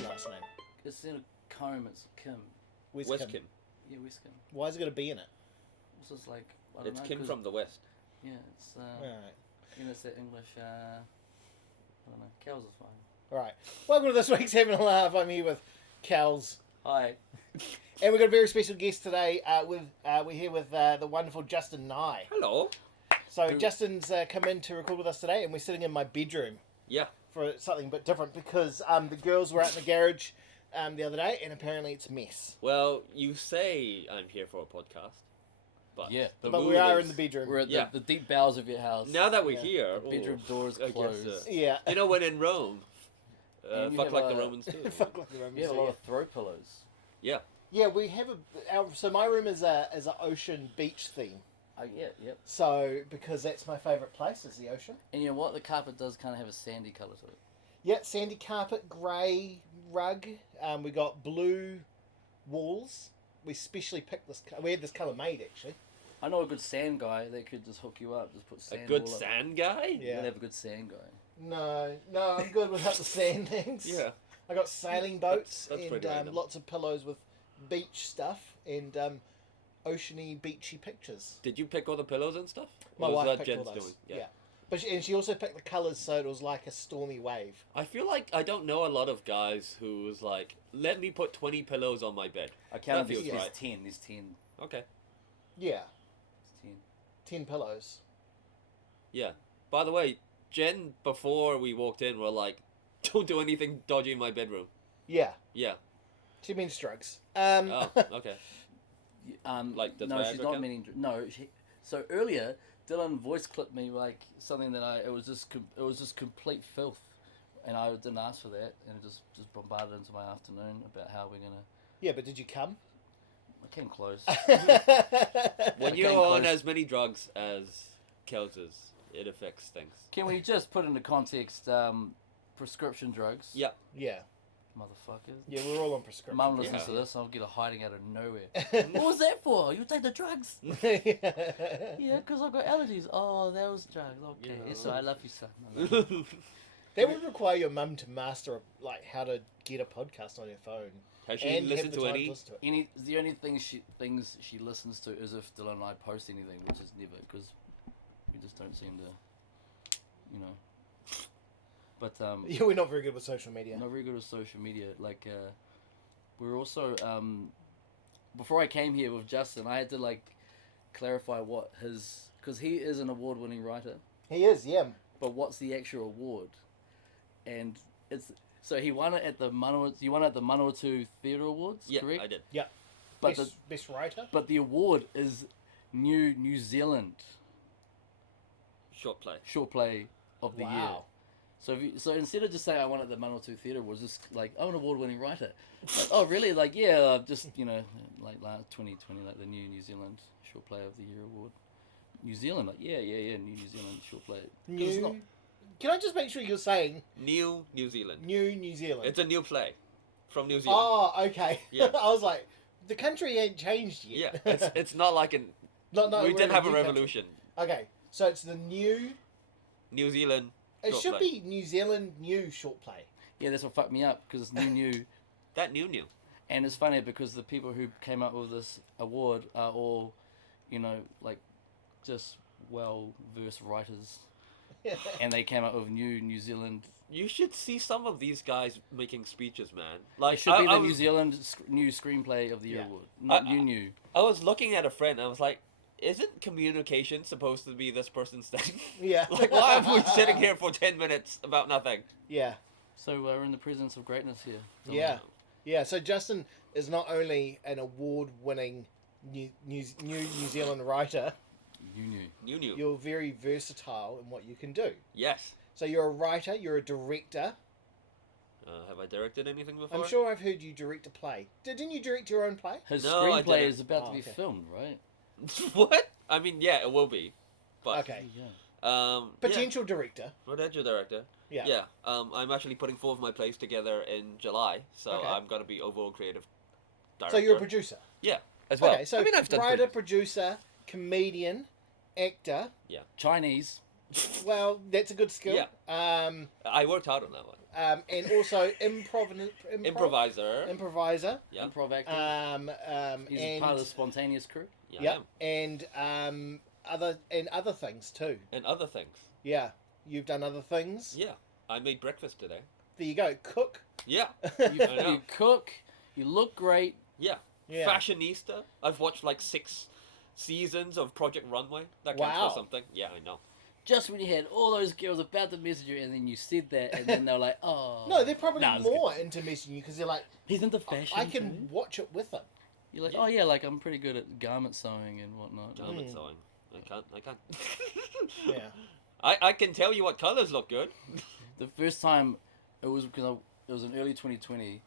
your last name? Instead of Combe, it's Kim. Where's West Kim? Kim. Yeah, West Kim. Why is it got a B in it? It's just like, I don't It's know. Kim 'cause- from the West. Yeah, it's, Alright. you know, it's that English, I don't know. Kelz is fine. Alright. Welcome to this week's Having a Laugh. I'm here with Kelz. Hi. And we've got a very special guest today. We're here with the wonderful Justin Ngai. Hello. So Justin's come in to record with us today, and we're sitting in my bedroom Yeah. for something a bit different because the girls were out in the garage the other day, and apparently it's a mess. Well, you say I'm here for a podcast, but Yeah, the But we mood are is- in the bedroom. We're at Yeah. the deep bowels of your house. Now that we're Yeah. here, The bedroom door's I guess, closed. Yeah. You know, when in Rome, And you fuck have like the a- Romans do. Fuck like the Romans You have a do, lot yeah. of throw pillows. Yeah. Yeah, we have so my room is a ocean beach theme. Yeah, yep. So because that's my favourite place is the ocean. And you know what? The carpet does kind of have a sandy colour to it. Yeah, sandy carpet, grey rug. We got blue walls. We specially picked this. We had this colour made actually. I know a good sand guy that could just hook you up, just put A sand good all over. sand guy? Yeah. You'd have a good sand guy. No, I'm good without the sand things. Yeah. I got sailing boats That's and pretty random. lots of pillows with beach stuff and oceany, beachy pictures. Did you pick all the pillows and stuff? My Or was wife that picked all Jen's those. doing? Yeah. But she also picked the colours so it was like a stormy wave. I feel like I don't know a lot of guys who was like, let me put 20 pillows on my bed. I counted feels there's right. 10. There's 10. Okay. Yeah, There's 10 pillows. Yeah. By the way, Jen, before we walked in, were like, don't do anything dodgy in my bedroom. Yeah, Yeah. she means drugs. Oh, okay. 10. Like the no, she's Viagra not count? meaning. No, so earlier, Dylan voice clipped me like something that it was just complete filth, and I didn't ask for that, and it just bombarded into my afternoon about how we're gonna. Yeah, but did you come? I came close. When Okay, you're on close. as many drugs as Kelz's, it affects things. Can we just put into context prescription drugs? Yeah. Yeah. Motherfuckers. Yeah, we're all on prescription. Mum listens Yeah. to this, I'll get a hiding out of nowhere. What was that for? You take the drugs? Yeah, because I've got allergies. Oh, that was drugs. Okay. Yeah. Yes, I love you, son. I love you. That would require your mum to master like how to get a podcast on your phone. Has she And listened have the to time any? listen to it. The only things she listens to is if Dylan and I post anything, which is never, because we just don't seem to, you know. But Yeah, we're not very good with social media. not very good with social media. Like we're also before I came here with Justin, I had to like clarify what his, because he is an award-winning writer, He is, yeah. but what's the actual award? And it's so he won it at the Manawatu Theatre Awards, Yeah, correct? I did. Yeah. But Best writer? But the award is New Zealand Short play. short play of the year. Wow. So instead of just saying I won at the Manawatu Theatre Awards, just like I'm an award-winning writer. Like, oh really? Like yeah, I've just like last 2020, like the New Zealand short play of the year award. New Zealand, like yeah, New Zealand short play. 'Cause it's not- Can I just make sure you're saying New Zealand. New Zealand? It's a new play from New Zealand. Oh, okay. Yeah. I was like, the country ain't changed Yeah, yet. it's not like an. no, we we're didn't in have a new country. revolution. Okay, so it's the new. New Zealand. It short should play. be New Zealand new short play. yeah, that's what fucked me up because it's new. That new. And it's funny because the people who came up with this award are all, like, just well-versed writers. And they came up with New Zealand. You should see some of these guys making speeches, man. Like It should be I the New was- Zealand new screenplay of the year Yeah. award. Not I- new. I was looking at a friend. And I was like, isn't communication supposed to be this person's thing? Yeah. Like, why are we sitting here for 10 minutes about nothing? Yeah. So we're in the presence of greatness here. Yeah. Yeah. So Justin is not only an award-winning New Zealand writer, New. you're very versatile in what you can do. Yes. So you're a writer, you're a director. Have I directed anything before? I'm sure I've heard you direct a play. Didn't you direct your own play? His No, I screenplay didn't. is about Oh, to be okay. filmed, right? What? I mean, yeah, it will be. But, Okay. Yeah. Potential director. Potential director. Yeah. Yeah. I'm actually putting 4 of my plays together in July, so Okay. I'm gonna be overall creative director. So you're a producer. Yeah, as well. Okay, so I mean, I've done writer, producing. producer, comedian, actor. Chinese. Well, that's a good skill. Yeah. I worked hard on that one. And also Improviser. improviser. Yeah. Improv actor. He's and part of the spontaneous crew. Yeah. I yeah, am. and other things too. And other things. Yeah, you've done other things. Yeah. I made breakfast today. There you go. Cook. Yeah. You, I know. you cook. You look great. Yeah. Yeah. Fashionista. I've watched like 6 seasons of Project Runway. That counts Wow. for something. Yeah, I know. Just when you had all those girls about to message you, and then you said that, and then they're like, "Oh." No, they're probably Nah, it's more into messaging you because they're like, He's into fashion. I can too. watch it with them. You're like, Yeah. "Oh yeah, like I'm pretty good at garment sewing and whatnot." Garment sewing. I can't. Yeah. I can tell you what colours look good. The first time, it was because it was in early 2020,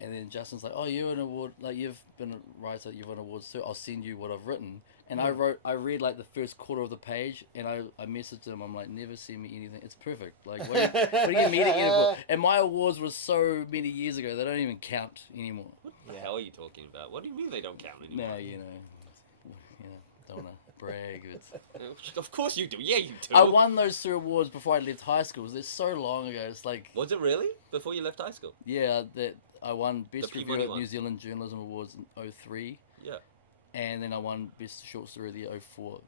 and then Justin's like, "Oh, you're an award, like you've been a writer, you've won awards too. I'll send you what I've written." And I read like the first quarter of the page, and I messaged him. I'm like, "Never send me anything. It's perfect. Like, what are you meeting it for?" And my awards were so many years ago; they don't even count anymore. What the hell are you talking about? What do you mean they don't count anymore? Now you know, don't wanna brag. It's... Of course you do. Yeah, you do. I won those 3 awards before I left high school. It's so long ago. It's like, Was it really? Before you left high school? yeah, that I won Best The Reviewer Peabody at one. New Zealand Journalism Awards in 03. Yeah. And then I won Best Short Story of the year 04.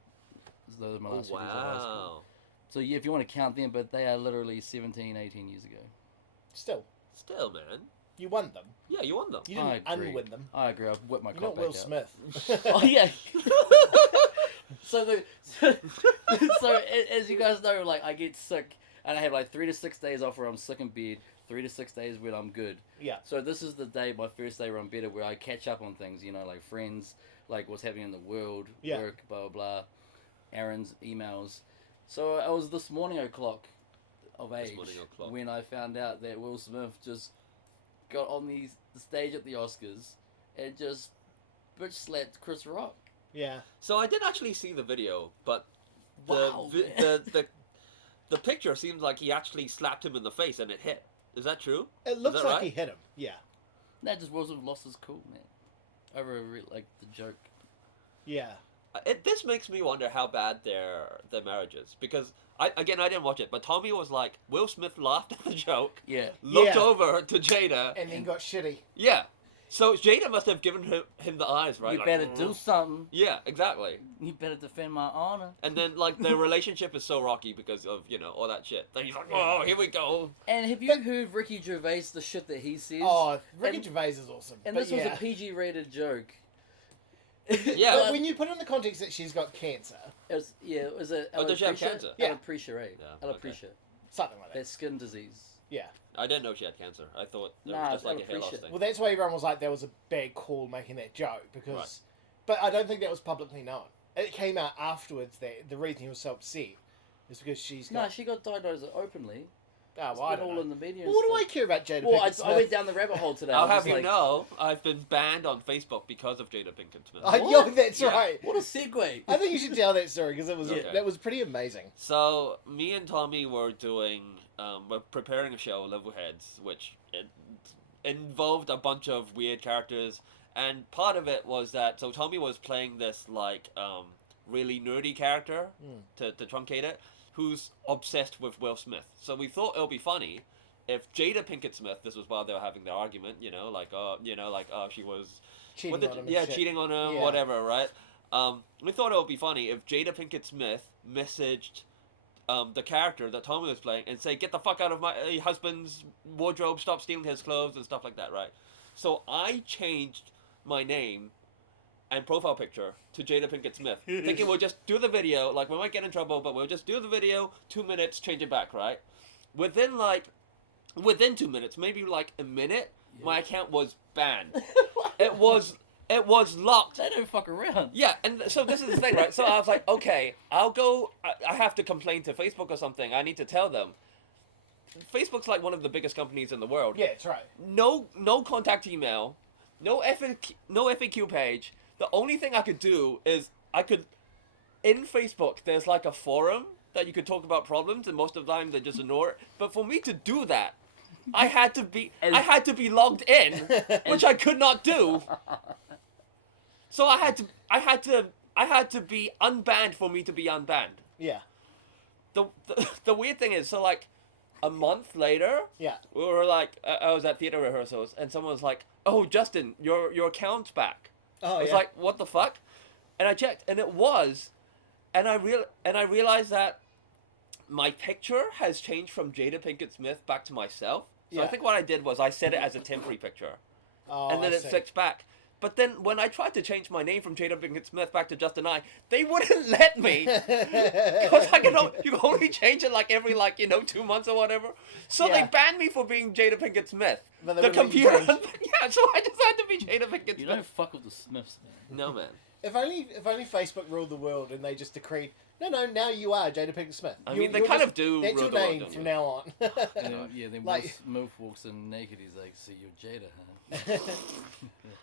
Those are my Oh, last 2 years of high school. wow. So yeah, if you want to count them, but they are literally 17, 18 years ago. Still, Still, man. you won them. Yeah, you won them. You I didn't agree. unwin them. I agree. I've whipped my You're cock not Will back out. Smith. Oh yeah. so as you guys know, like I get sick, and I have like 3 to 6 days off where I'm sick in bed. 3 to 6 days when I'm good. Yeah. So this is the day, my first day where I'm better, where I catch up on things, like friends, like what's happening in the world, Yeah. work, blah, blah, blah, errands, emails. So I was this morning o'clock of age when I found out that Will Smith just got on the stage at the Oscars and just bitch slapped Chris Rock. Yeah. So I did actually see the video, but Wow, the picture seems like he actually slapped him in the face and it hit. Is that true? It looks that like right? he hit him. Yeah. That just wasn't lost his cool, man. Over like the joke. Yeah. This makes me wonder how bad their marriage is, because I didn't watch it, but Tommy was like, Will Smith laughed at the joke, Yeah. looked Yeah. over to Jada, And then got shitty. yeah. So Jada must have given him the eyes, right? You Like, better do something. Yeah, exactly. You better defend my honor. And then like their relationship is so rocky because of all that shit. Then he's like, oh, here we go. And have you heard Ricky Gervais, the shit that he says? Oh, Ricky And- Gervais is awesome. And but this was yeah. a PG-rated joke. Yeah. But when you put in the context that she's got cancer, It was a Oh, does she have cancer? Yeah. Alopecia, right? Yeah, okay. Alopecia. something like that. That's skin disease. Yeah. I didn't know she had cancer. I thought it Nah, was just like a it's hair loss alopecia. thing. Well, that's why everyone was like, that was a bad call making that joke because, Right. but I don't think that was publicly known. It came out afterwards that the reason he was so upset is because she's No, got. she got diagnosed openly. Oh, It's well, I been don't all know. in the media. Well, and what do I stuff. care about Jada Well, Pinkett Smith? I went down the rabbit hole today. I I'll was have just you like, know, I've been banned on Facebook because of Jada Pinkett Smith. Yo, that's Yeah. right. What a segue. I think you should tell that story because it was Okay. that was pretty amazing. So me and Tommy were we're preparing a show, Level Heads, which involved a bunch of weird characters, and part of it was that Tommy was playing this really nerdy character to truncate it, who's obsessed with Will Smith. So we thought it would be funny if Jada Pinkett Smith, this was while they were having their argument, she was Cheating on him. and shit. cheating on him, Yeah. whatever, right? We thought it would be funny if Jada Pinkett Smith messaged the character that Tommy was playing and say, "Get the fuck out of my husband's wardrobe, stop stealing his clothes," and stuff like that, right? So I changed my name and profile picture to Jada Pinkett Smith, thinking we'll just do the video, like we might get in trouble, but we'll just do the video, 2 minutes, change it back, right? Within 2 minutes, maybe like a minute, my account was banned. It was locked. They don't fuck around. Yeah, and so this is the thing, right? So I was like, okay, I'll go. I have to complain to Facebook or something. I need to tell them. Facebook's like one of the biggest companies in the world. Yeah, that's right. No contact email, no FAQ page. The only thing I could do is in Facebook, there's like a forum that you could talk about problems, and most of the time they just ignore it. But for me to do that, I had to be logged in, which I could not do. So I had to be unbanned for me to be unbanned. Yeah. the weird thing is, so like a month later, Yeah. we were like, I was at theater rehearsals, and someone was like, "Oh, Justin, your account's back." Oh, I was yeah. like, "What the fuck?" And I checked, and it was, and I realized that my picture has changed from Jada Pinkett Smith back to myself. So I Yeah. think what I did was I set it as a temporary picture, Oh, and then I it see. flicked back. But then when I tried to change my name from Jada Pinkett Smith back to Justin Ngai, they wouldn't let me. Because you can only change it like every 2 months or whatever. So Yeah. they banned me for being Jada Pinkett Smith. But they The wouldn't let you computer, change. yeah. So I just had to be Jada Pinkett You Smith. don't fuck with the Smiths, man. No man. If only Facebook ruled the world and they just decreed, no, now you are Jada Pinkett Smith. I You- mean, they you're kind just- of do That's rule your the world, name don't from they? now on. Then Like- Milf walks in naked. He's like, "See, you're Jada, huh?"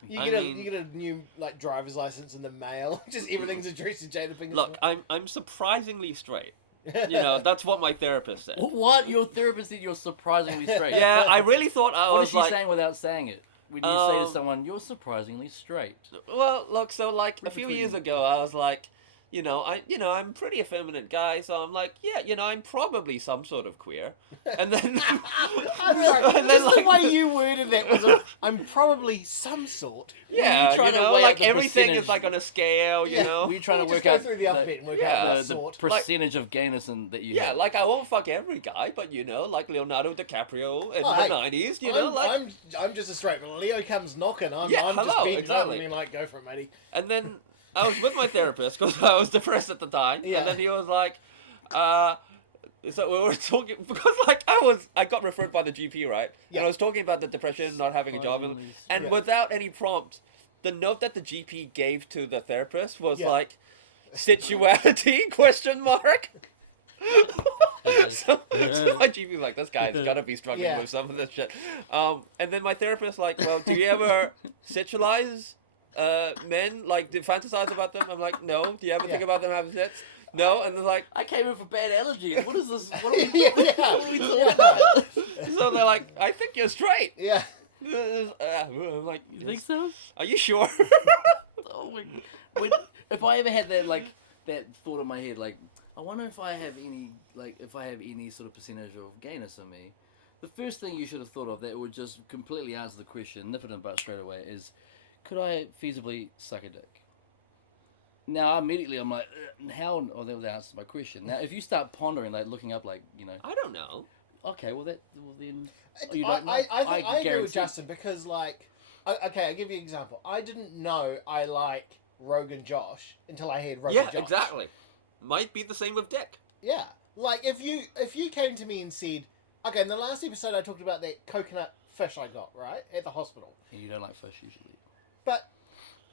You I get mean- you get a new driver's license in the mail. Just everything's addressed to Jada Pinkett Look, I'm surprisingly straight. Smith. That's what my therapist said. What? Your therapist said you're surprisingly straight. Yeah, I really thought I What was is she like. saying without saying it? When you say to Um, someone, "You're surprisingly straight." Well, look, so like a Read few between- years ago, I was like, I'm a pretty effeminate guy, so I'm like, yeah, I'm probably some sort of queer. And then, I'm sorry, and then, just the like- way you worded that was, I'm probably some sort. yeah, trying to weigh up like the everything percentage. is like on a scale, you Yeah. know. Were you trying You to just work go out through the alphabet and work yeah, out the, what the sort. percentage of gayness that you Yeah, have? like I won't fuck every guy, but like Leonardo DiCaprio in Oh, the hey, '90s, you know, I'm just a straight. When Leo comes knocking, I'm Yeah, just hello, bent exactly. over and being like, go for it, matey. And then I was with my therapist because I was depressed at the time. Yeah. And then he was like, so we were talking because I got referred by the GP, right? Yeah. And I was talking about the depression, not having a job, and Yeah. without any prompt, the note that the GP gave to the therapist was Yeah. like, "Sexuality?" question mark. so my GP was like, this guy's gotta be struggling Yeah. with some of this shit. And then my therapist like, well, do you ever sexualize men? Like, do you fantasize about them? I'm like, no. Do you ever think Yeah. about them having sex? No. And they're like, I came in for bad allergies. What is this? What are we, Yeah, what yeah. are we talking about? so they're like, I think you're straight. Yeah. I'm like, You think so? are you sure? Oh my! If I ever had that thought in my head, like, I wonder if I have any sort of percentage of gayness in me. The first thing you should have thought of that would just completely answer the question, nip it in the butt straight away, is, could I feasibly suck a dick? Now immediately I'm like, how? Oh, that would answer my question. Now if you start pondering, like looking up, like, I don't know. okay, well then. You don't know. I think I agree with guarantee- Justin because, like, okay, I'll give you an example. I didn't know I like Rogan Josh until I heard Rogan Yeah, Josh. exactly. Might be the same with Dick. Yeah, like if you came to me and said, okay, in the last episode I talked about that coconut fish I got right at the hospital, And you don't like fish usually. but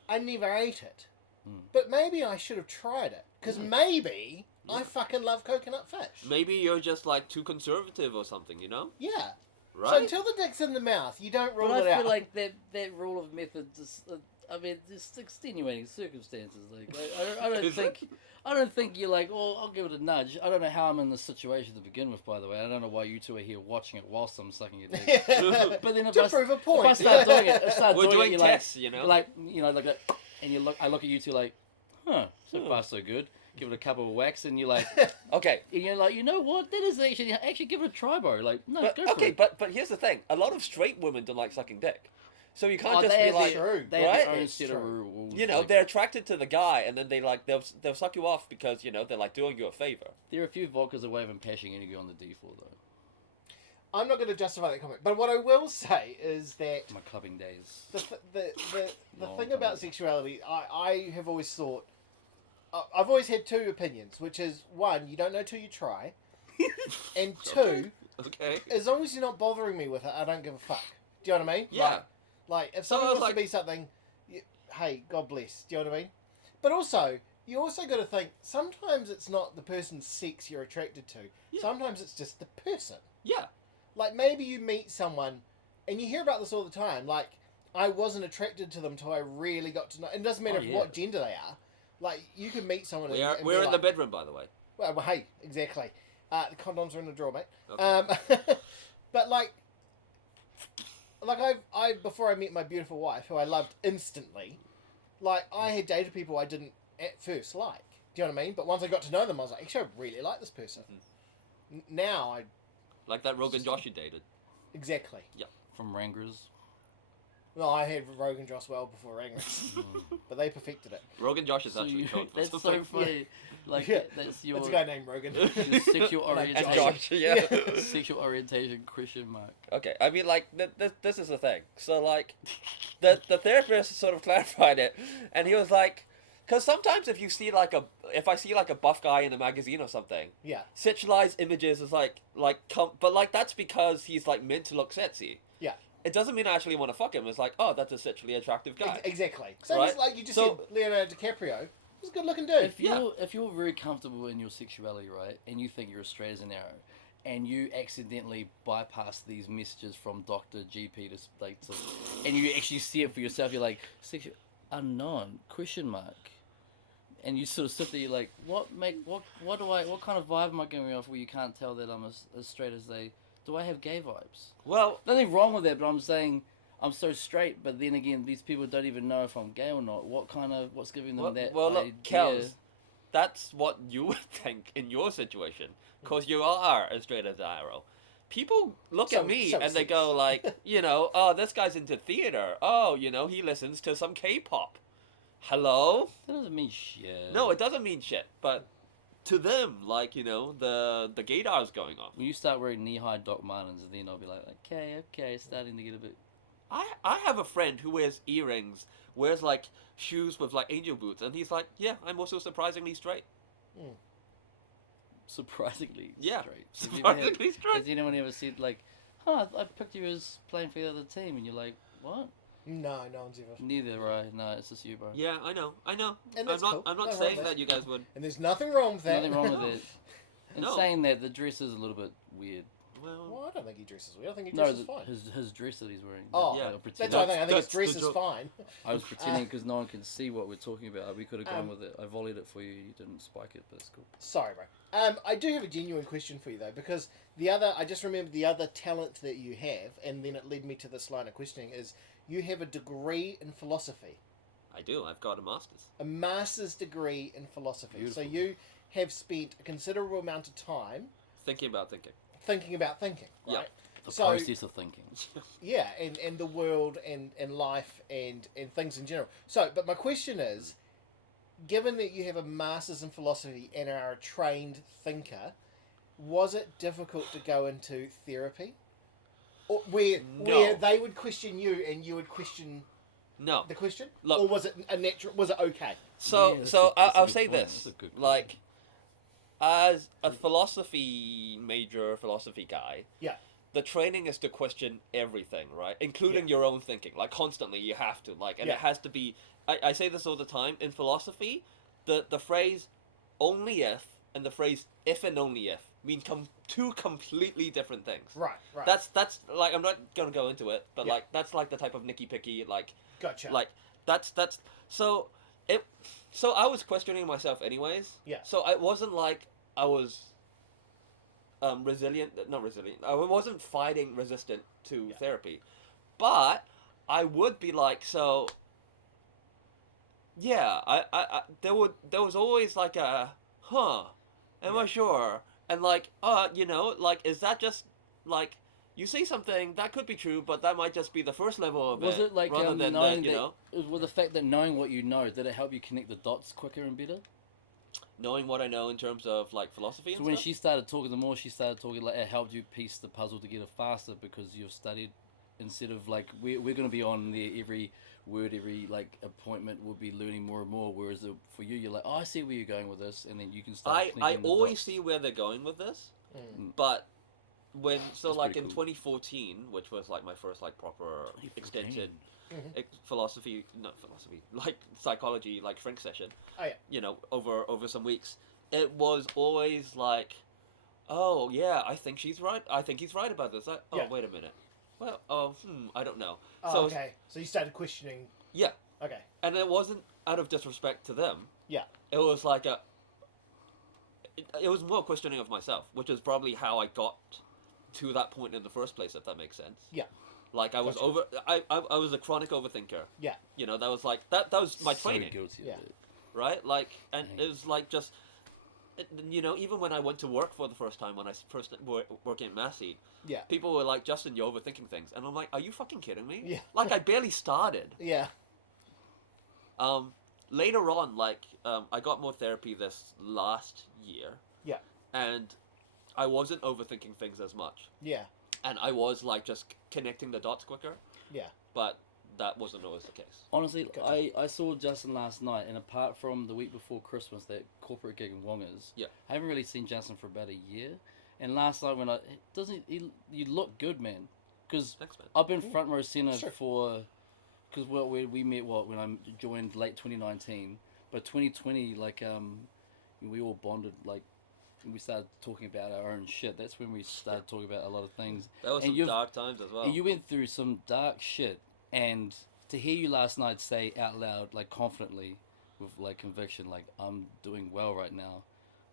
I never ate it. Hmm. But maybe I should have tried it because maybe I Yeah. fucking love coconut fish. Maybe you're just like too conservative or something, you know? Yeah. Right? So until the dick's in the mouth, you don't rule But it I out. feel like that rule of method just, I mean, just extenuating circumstances. Like, I don't Is think, I don't think you're like, oh, I'll give it a nudge. I don't know how I'm in this situation to begin with. By the way, I don't know why you two are here watching it whilst I'm sucking your dick. But then if to I, prove a if point. I start doing it, We're doing you're tests, you know? like, like that, and I look at you two like, huh, so far so good. Give it a couple of whacks, and you're like, Okay. and you're like, you know what? That is actually give it a try, bro. Like, no, But, go for okay, it. but here's the thing. A lot of straight women don't like sucking dick. So you can't Oh, just they be have like, True. they have right? their own It's set of true. rules. you know, like, they're attracted to the guy, and then they'll suck you off because, they're like doing you a favor. there are a few vodkas away from pashing any girl on the D4 though. I'm not going to justify that comment, but what I will say is that My clubbing days. the Long thing about time. sexuality, I have always thought, I've always had two opinions, which is one, you don't know till you try, and two, Okay. as long as you're not bothering me with it, I don't give a fuck. Do you know what I mean? Yeah. Like if So I someone was wants to like- be something, hey, God bless. Do you know what I mean? But also, you also got to think, sometimes it's not the person's sex you're attracted to. Yeah. Sometimes it's just the person. Yeah. Like, maybe you meet someone, and you hear about this all the time, like, I wasn't attracted to them till I really got to know... It doesn't matter Oh, yeah. what gender they are. Like, you can meet someone and be We're in the like, bedroom, by the way. Well, hey, exactly. The condoms are in the drawer, mate. Okay. But, like I before I met my beautiful wife, who I loved instantly, like, I had dated people I didn't at first like. Do you know what I mean? But once I got to know them, I was like, actually, I really like this person. Now I Like that Rogan Josh you dated. exactly. From Wranglers. No, I had Rogan Josh well before Ragnar's, but they perfected it. Rogan Josh is So actually code for that's so something. funny. Like Yeah. that's your It's a guy named Rogan. your sexual Like And orientation. Josh, yeah. Sexual orientation question mark. Okay, I mean, like, this is the thing. So, like, the therapist sort of clarified it, and he was like, because sometimes if I see, like, a buff guy in a magazine or something, Yeah. sexualized images is, but, like, that's because he's, like, meant to look sexy. Yeah. It doesn't mean I actually want to fuck him. It's like, oh, that's a sexually attractive guy. Exactly. So Right? it's like you just So- said Leonardo DiCaprio. He's a good looking dude. If you're very comfortable in your sexuality, right, and you think you're as straight as an arrow, and you accidentally bypass these messages from doctor, GP and you actually see it for yourself, you're like, sexual unknown question mark, and you sort of sit there, you're like, what kind of vibe am I giving off where you can't tell that I'm as straight as they? Do I have gay vibes? Well, Nothing wrong with that, but I'm saying I'm so straight. But then again, these people don't even know if I'm gay or not. What's giving them that well, look, idea? Kelz, that's what you would think in your situation, because you are as straight as an arrow. People look at me and they go like, oh, this guy's into theater. Oh, he listens to some K-pop. Hello? That doesn't mean shit. No, it doesn't mean shit. But to them, like, the gaydar's going on. When you start wearing knee-high Doc Martens, then I'll be like, okay, it's starting to get a bit. I have a friend who wears earrings, wears like shoes with like angel boots, and he's like, yeah, I'm also surprisingly straight. Surprisingly Yeah, straight. surprisingly straight. Has anyone ever said like, I picked you as playing for the other team, and you're like, what? No one's ever. Neither, right? No, it's just you, bro. Yeah, I know. And I'm that's not. cool. I'm not Nothing saying wrong with that you guys would. And there's nothing wrong with that. Nothing wrong with it. In No. saying that, the dress is a little bit weird. Well, I don't think he dresses weird. I think he No, dresses fine. his dress that he's wearing. Oh, Yeah. I That's pretended- what I think. I think his That's dress the is joke. fine. I was pretending because no one can see what we're talking about. We could have gone with it. I volleyed it for you. You didn't spike it, but it's cool. Sorry, bro. I do have a genuine question for you though, because I just remembered the other talent that you have, and then it led me to this line of questioning is you have a degree in philosophy, I do. I've got a master's. a master's degree in philosophy. Beautiful. So you have spent a considerable amount of time Thinking about thinking. thinking about thinking, Yeah. right? The So- process of thinking. Yeah, and the world and life and things in general. So, but my question is, given that you have a master's in philosophy and are a trained thinker, was it difficult to go into therapy? Or where No. they would question you and you would question No. the question? Look- Or was it a natural, was it okay? So, Yeah, that's so a- that's a I'll good say point. this: That's a good like, as a philosophy guy, Yeah. the training is to question everything, right? Including your own thinking. Like, constantly, you have to. Like, and Yeah. it has to be... I say this all the time. In philosophy, the phrase only if and the phrase if and only if mean two completely different things. Right, right. That's like, I'm not going to go into it, but, Yeah. like, that's, like, the type of nitty picky, like... Gotcha. Like, that's... So I was questioning myself anyways. Yeah. So it wasn't like I was... not resilient. I wasn't fighting resistant to Yeah. therapy, but I would be like, so. Yeah, there was always like a, am I sure? And like, like, is that just like, you say something that could be true, but that might just be the first level of Was it like rather than knowing that, you know, with the fact that knowing what you know, did it help you connect the dots quicker and better? knowing what I know in terms of like philosophy and So when stuff? she started talking, the more she started talking, like it helped you piece the puzzle together faster because you've studied instead of like we're going to be on there every word, every like appointment will be learning more and more. Whereas for you, you're like, oh, I see where you're going with this, and then you can start. I connecting the always dots. see where they're going with this, Mm. but when That's like pretty in cool. 2014, which was like my first like proper 2014. extension Mhm. philosophy, not philosophy, like psychology, like shrink session. Oh, yeah. You know, over some weeks, it was always like, oh yeah, I think she's right. I think he's right about this. Oh, Yeah. wait a minute. Well, I don't know. Oh, So okay. So you started questioning. yeah, Okay. and it wasn't out of disrespect to them. Yeah. It was like it was more questioning of myself, which is probably how I got to that point in the first place, if that makes sense. Yeah. Like I was Gotcha. I was a chronic overthinker. Yeah. You know, that was like that was my So training. guilty of Yeah. it. right? Like, and Dang. it was like just, even when I went to work for the first time, when I first working at Massey, Yeah. people were like, Justin, you're overthinking things. And I'm like, are you fucking kidding me? Yeah. Like, I barely started. Yeah. Later on, like, I got more therapy this last year. Yeah. And I wasn't overthinking things as much. Yeah. And I was, like, just connecting the dots quicker. Yeah. But that wasn't always the case. Honestly, Gotcha. I saw Justin last night, and apart from the week before Christmas, that corporate gig in Wongers, Yeah. I haven't really seen Justin for about a year. And last night when you look good, man. Because Thanks, man. I've been front row center Sure. for, because we met when I joined late 2019, but 2020 like we all bonded, like we started talking about our own shit. That's when we started talking about a lot of things. That was And some you've- dark times as well. And you went through some dark shit, and to hear you last night say out loud, like confidently, with like conviction, like I'm doing well right now,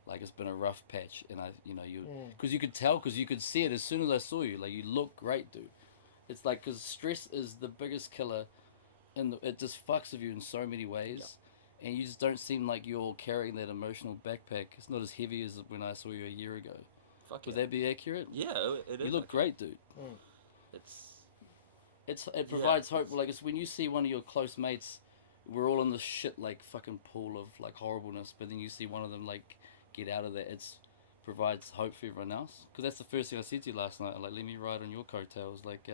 like it's been a rough patch, and because you could tell, because you could see it as soon as I saw you, like you look great, dude. It's like, because stress is the biggest killer, and it just fucks with you in so many ways, and you just don't seem like you're carrying that emotional backpack. It's not as heavy as when I saw you a year ago. Fuck Would yeah. that be accurate? Yeah, it is. You look great, dude. It's It provides hope. Like, it's when you see one of your close mates, we're all in this shit like fucking pool of like horribleness, but then you see one of them like get out of that. It's provides hope for everyone else. Because that's the first thing I said to you last night. Like, let me ride on your coattails. Like,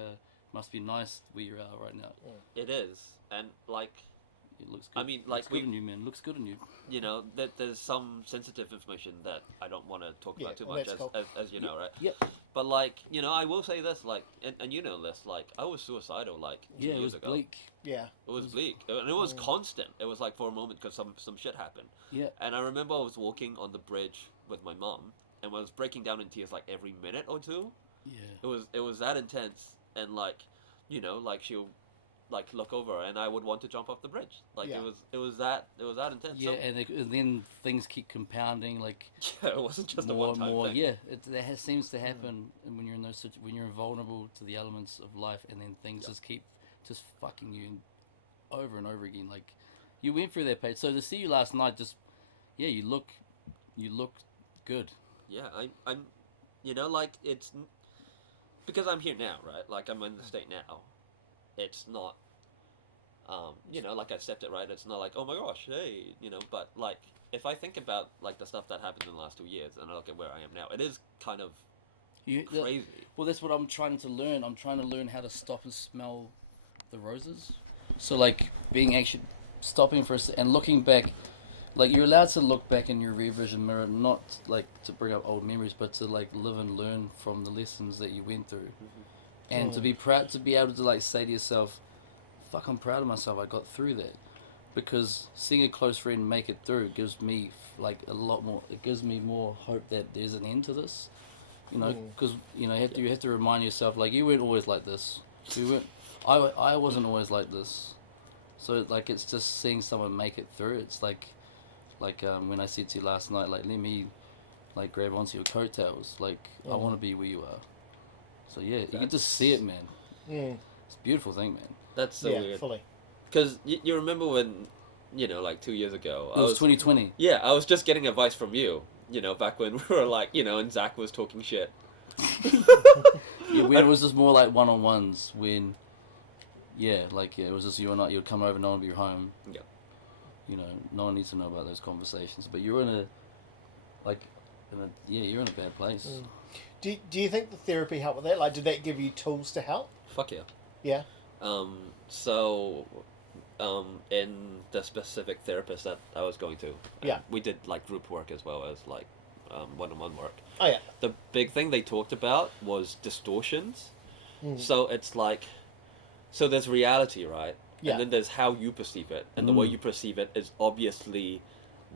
must be nice where you are right now. It is, and like, It looks good. I mean, like, looks good on you, man. Looks good on you. that there's some sensitive information that I don't want to talk Yeah, about too well, much, that's cool. as you know, right? Yep. But like, I will say this, like, and you know this, like, I was suicidal like 2 Yeah, it years was ago. bleak. Yeah. It was bleak, and it was constant. It was like for a moment because some shit happened. Yeah. And I remember I was walking on the bridge with my mom, and I was breaking down in tears like every minute or two. Yeah. It was that intense, and like, like she'll like look over, and I would want to jump off the bridge. Like Yeah. it was that intense. Yeah, So, and then things keep compounding. Like, yeah, it wasn't just a more one and time more. thing. Yeah, seems to happen when you're in those when you're invulnerable to the elements of life, and then things just keep just fucking you over and over again. Like, you went through that page. So to see you last night, just you look good. Yeah, I'm, like it's because I'm here now, right? Like I'm in the state now. It's not, like I accept it, right? It's not like, oh my gosh, hey, But like if I think about like the stuff that happened in the last 2 years, and I look at where I am now, it is kind of crazy. Well, that's what I'm trying to learn. I'm trying to learn how to stop and smell the roses. So like stopping for and looking back. Like, you're allowed to look back in your rear vision mirror, not like to bring up old memories, but to like live and learn from the lessons that you went through, and to be proud, to be able to like say to yourself, "Fuck, I'm proud of myself. I got through that." Because seeing a close friend make it through gives me like a lot more. It gives me more hope that there's an end to this. Because you have to remind yourself, like, you weren't always like this. You weren't. I wasn't always like this. So like, it's just seeing someone make it through. It's like when I said to you last night, like, let me like grab onto your coattails, like I want to be where you are. So yeah, you can just see it, man. It's a beautiful thing, man. That's so weird. Fully. Because you remember when, like 2 years ago, It was 2020. Yeah, I was just getting advice from you. Back when we were like, and Zach was talking shit. Yeah, when it was just more like one-on-ones. When it was just you and I. You'd come over, no one would be home. Yeah. No one needs to know about those conversations. But you're in you're in a bad place. Do you think the therapy helped with that? Like, did that give you tools to help? Fuck yeah. Yeah. In the specific therapist that I was going to, we did like group work as well as like one-on-one work. Oh yeah. The big thing they talked about was distortions. So it's like, so there's reality, right? Yeah. And then there's how you perceive it, and the way you perceive it is obviously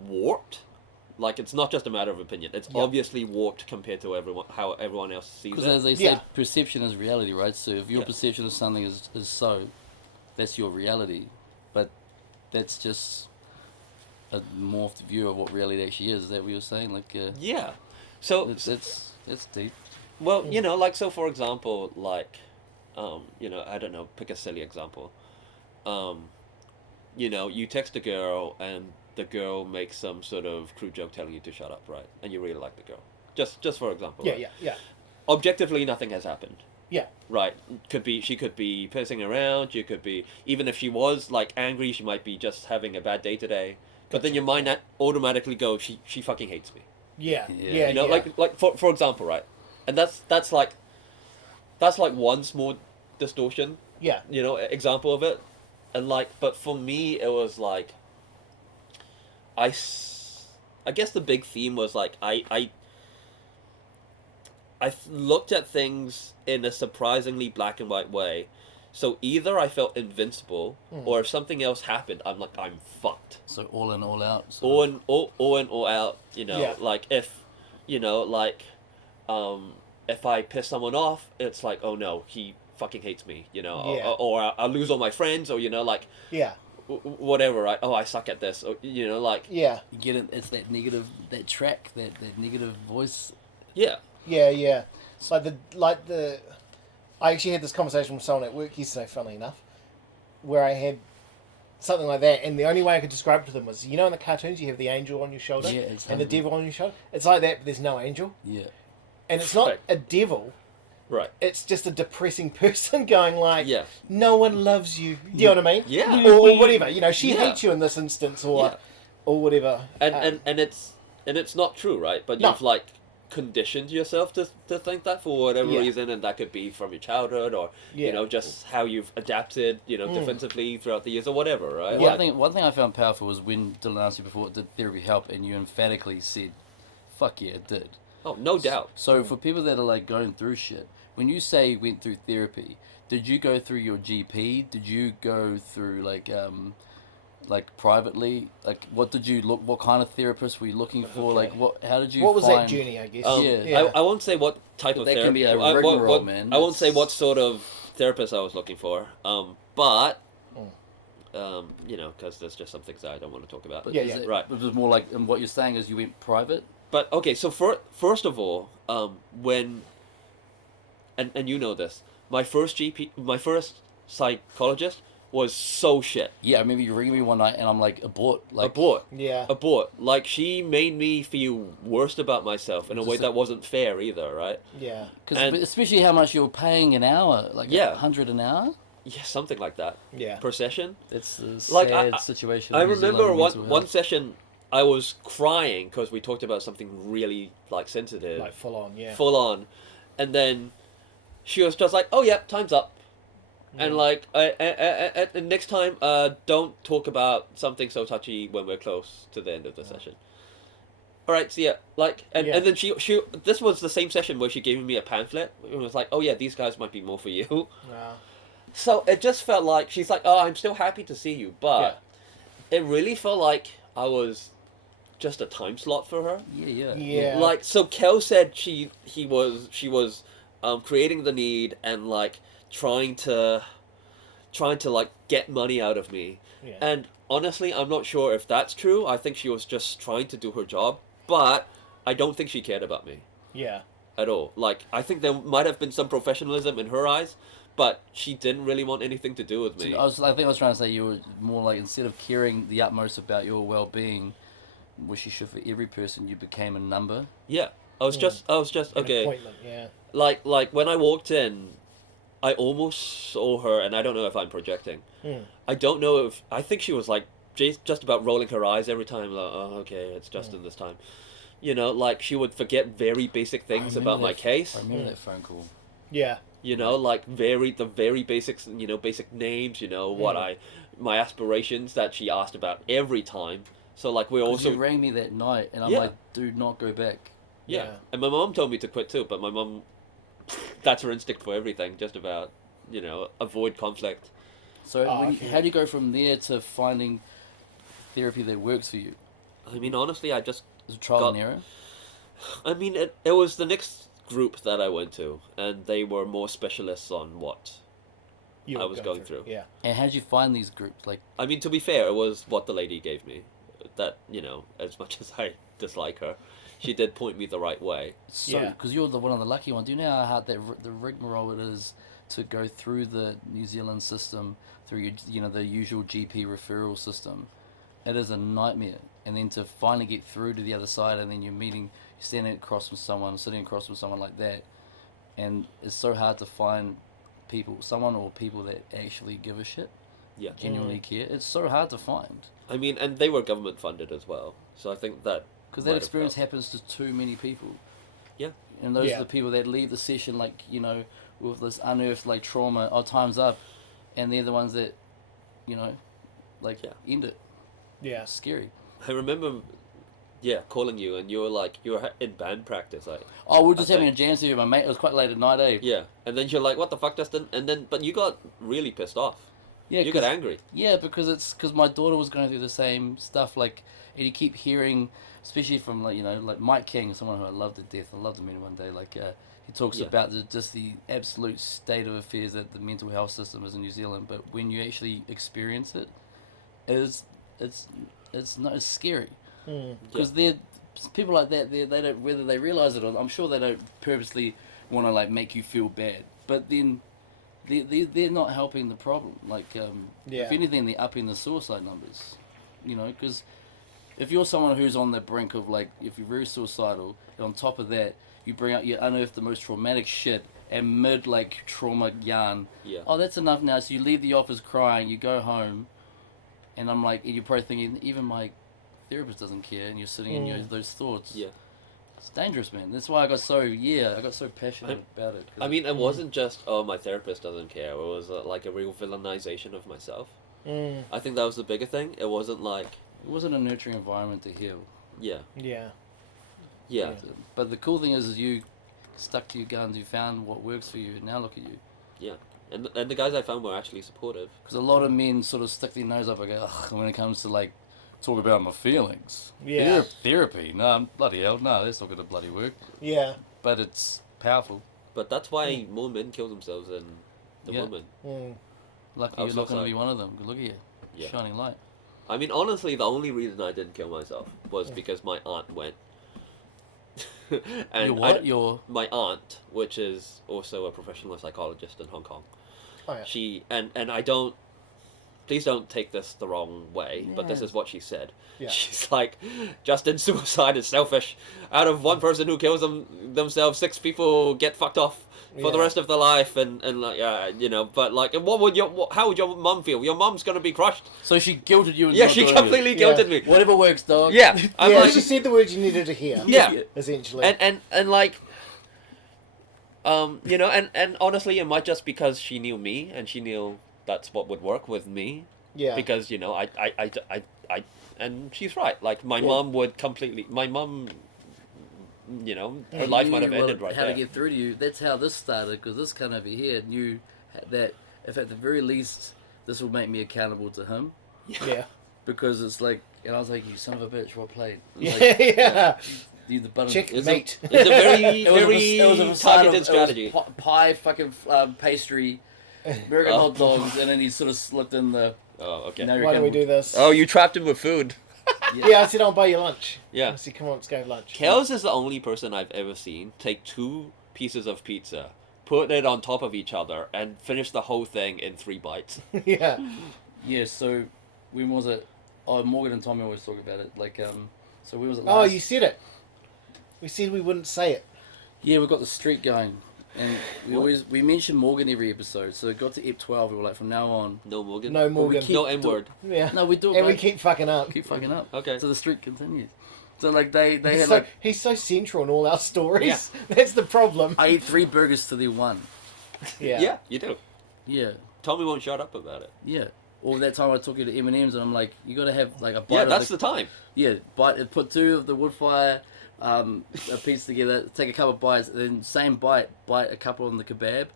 warped. Like, it's not just a matter of opinion. It's obviously warped compared to how everyone else sees it. Because as they say, perception is reality, right? So if your perception of something is so, that's your reality. But that's just a morphed view of what reality actually is. Is that what you're saying? Like, yeah. So it's deep. well, like, so for example, like, I don't know, pick a silly example. You text a girl and the girl makes some sort of crude joke telling you to shut up, right? And you really like the girl. Just for example. Yeah, right? yeah. Objectively, nothing has happened. Yeah. Right. She could be pissing around. She could be, even if she was like angry, she might be just having a bad day today. But then your mind automatically goes, she fucking hates me. Yeah. Yeah. Yeah. You know, yeah. like for example, right? And that's like one small distortion. Yeah. You know, example of it, and like, but for me, it was like, I guess the big theme was like I looked at things in a surprisingly black and white way. So either I felt invincible, or if something else happened, I'm like, I'm fucked. So all in, all out. All in, all out. You know, Yeah. like if, you know, like, if I piss someone off, it's like, oh no, he fucking hates me. You know, Yeah. or I'll lose all my friends, or you know, like, Yeah. whatever. Right? Oh, I suck at this. Or, you know, like, Yeah. You get it. It's that negative, that track, that negative voice. yeah. Yeah. Yeah. It's like the. I actually had this conversation with someone at work yesterday, funnily enough, where I had something like that, and the only way I could describe it to them was, you know, in the cartoons you have the angel on your shoulder Yeah, it's and the 100%. devil on your shoulder. It's like that, but there's no angel, Yeah. and it's not Right. a devil. Right. It's just a depressing person going like, Yeah. no one loves you. Do you know what I mean? Yeah. Or whatever. You know, she Yeah. hates you in this instance, or Yeah. or whatever. And it's not true, right? But No. you've like conditioned yourself to think that for whatever Yeah. reason, and that could be from your childhood, or Yeah. you know, just how you've adapted, you know, defensively throughout the years, or whatever, right? Yeah. One thing I found powerful was when Dylan asked you before, did therapy help, and you emphatically said, "Fuck yeah, it did." Oh, no doubt. So for people that are like going through shit, when you say you went through therapy, did you go through your GP? Did you go through like privately? Like what did you look? What kind of therapist were you looking for? Okay. Like what? How did you? What was that find... journey? I guess. Yeah. I won't say what type of That can therapy. be a I rigmarole, man. I won't say It's- what sort of therapist I was looking for. But you know, because there's just some things that I don't want to talk about. But Yeah, is yeah. it, Right. It was more like, and what you're saying is you went private. But okay, so first of all, when and you know this, my first psychologist was so shit. Yeah, I remember you ringing me one night, and I'm like, abort. Like, Yeah. Abort. Like, she made me feel worst about myself in a way Just that wasn't fair either, right? Yeah. And- Because especially how much you're paying an hour, like Yeah. 100 an hour. Yeah, something like that. Yeah. Per session. That's a Like, sad situation. I in New remember Zealand mental one health. session I was crying because we talked about something really, like, sensitive. Like full on. Yeah. Full on. And then she was just like, oh, yeah, time's up. And like, and next time, don't talk about something so touchy when we're close to the end of the session. All right, see ya. Like, and then she this was the same session where she gave me a pamphlet. It was like, oh yeah, these guys might be more for you. Wow. So it just felt like she's like, oh, I'm still happy to see you, but it really felt like I was just a time slot for her. Yeah. Yeah. Like, so Kel said she was creating the need and like trying to like get money out of me. Yeah. And honestly, I'm not sure if that's true. I think she was just trying to do her job, but I don't think she cared about me Yeah. at all. Like, I think there might have been some professionalism in her eyes, but she didn't really want anything to do with me. I think I was trying to say you were more like, instead of caring the utmost about your well-being, which you should for every person, you became a number. Yeah. I was just An okay. appointment. Yeah. Like when I walked in, I almost saw her, and I don't know if I'm projecting. I don't know if I think she was like just about rolling her eyes every time. Like, oh, okay, it's Justin this time. You know, like she would forget very basic things about my case. I remember that phone call. Yeah. You know, like the very basics. You know, basic names. You know what my aspirations that she asked about every time. So like we also You rang me that night, and I'm Yeah. like, dude, not go back. yeah. Yeah. And my mom told me to quit too, but my mom, that's her instinct for everything. Just about avoid conflict. So Oh, okay. how do you go from there to finding therapy that works for you? I mean, honestly, I just Is it trial Got- and error? I mean, it was the next group that I went to, and they were more specialists on what You I were was going through. Yeah. And how did you find these groups? Like, I mean, to be fair, it was what the lady gave me. That, as much as I dislike her, she did point me the right way. so Yeah. because you're one of the lucky ones. Do you know how hard the rigmarole it is to go through the New Zealand system, through your, the usual GP referral system? it is a nightmare. And then to finally get through to the other side, and then you're standing across from someone, sitting across from someone like that, and it's so hard to find people that actually give a shit, Yeah. genuinely care. It's so hard to find. I mean, and they were government funded as well, so I think that Because might that have experience helped. happens to too many people. Yeah. And those Yeah. are the people that leave the session, like, you know, with this unearthed, like, trauma, time's up, and they're the ones that, you know, like, Yeah. end it. Yeah. It's scary. I remember, calling you, and you were in band practice, like. Oh, we were just I having a think- jam session with my mate. It was quite late at night, eh? Yeah, and then you're like, "What the fuck, Justin?" And then, but you got really pissed off. Yeah, You got 'cause- angry. Yeah, because my daughter was going through the same stuff, like, and you keep hearing, especially from, like, you know, like Mike King, someone who I love to death. I love to meet him one day. Like, he talks Yeah. about just the absolute state of affairs that the mental health system is in New Zealand. But when you actually experience it, it's scary. Because people like that, they don't, whether they realize it or not, I'm sure they don't purposely want to, like, make you feel bad. But then they're not helping the problem. Like, if anything, they're upping the suicide numbers. You know, because if you're someone who's on the brink of, like, if you're very suicidal, and on top of that, you unearth the most traumatic shit, and mid, like, trauma yarn, Yeah. oh, that's enough now. So you leave the office crying, you go home, and I'm like, and you're probably thinking, even my therapist doesn't care, and you're sitting in those thoughts. Yeah. It's dangerous, man. That's why I got so passionate about it. I mean, it wasn't just, oh, my therapist doesn't care. It was like a real villainization of myself. I think that was the bigger thing. It wasn't like, it wasn't a nurturing environment to heal. yeah, Yeah. yeah, But the cool thing is you stuck to your guns, you found what works for you, and now look at you. yeah. And the guys I found were actually supportive. Because a lot of men sort of stick their nose up and go, ugh, when it comes to, like, talk about my feelings. Yeah. Therapy. No, bloody hell, no, that's not going to bloody work. Yeah. But it's powerful. But that's why more men kill themselves than the Yeah. women. Lucky I you're was not going to also- be one of them. Good look at you. Yeah. Shining light. I mean, honestly, the only reason I didn't kill myself was because my aunt went. And Your what? Your... my aunt, which is also a professional psychologist in Hong Kong. Oh, yeah. She and I don't. Please don't take this the wrong way, but this Yeah. is what she said. Yeah. She's like, Justin, suicide is selfish. Out of one person who kills themselves, 6 people get fucked off for the Yeah. rest of their life, and like, you know. But like, how would your mum feel? Your mum's gonna be crushed. So she guilted you. Into Yeah, not she doing it. completely guilted me. Whatever works, dog. Yeah, I'm Yeah, like, she said the words you needed to hear. yeah. Essentially. And like, you know, and honestly, it might just because she knew me and she knew that's what would work with me. Yeah. Because, you know, I and she's right. Like, my mum would completely, my mum, you know, her life might have ended right how there. to get through to you. That's how this started, because this cunt over here knew that if at the very least this will make me accountable to him, Yeah. because it's like, and I was like, you son of a bitch, what played? Yeah. Like, Yeah. you the butter. Checkmate. It's a very, It was very a sign targeted strategy. It was pie, fucking pastry, American hot dogs, and then he sort of slipped in the. Oh, okay. Now you're Why don't we accountable. do this? Oh, you trapped him with food. Yeah, I said I'll buy you lunch. Yeah. I said, come on, let's go have lunch. Kelz is the only person I've ever seen take 2 pieces of pizza, put it on top of each other, and finish the whole thing in 3 bites. Yeah. Yeah, so when was it? Oh, Morgan and Tommy always talk about it. Like, so when was it Oh, last? you said it. We said we wouldn't say it. Yeah, we've got the streak going. And we mention Morgan every episode. So it got to Ep15, we were like, from now on. No Morgan? No Morgan. keep- No N-word. Yeah. No, we do it. And we mate. keep fucking up. Keep fucking up. Okay. So the streak continues. So like they He's had so, like, he's so central in all our stories. That's the problem. I eat 3 burgers to their 1. Yeah. Yeah, you do. Yeah, Tommy won't shut up about it. yeah. Or that time I took you to M&M's and I'm like, you gotta have like a bite Yeah, of that's the time. Yeah, put 2 of the wood fire, a piece together, take a couple of bites, then same bite a couple on the kebab,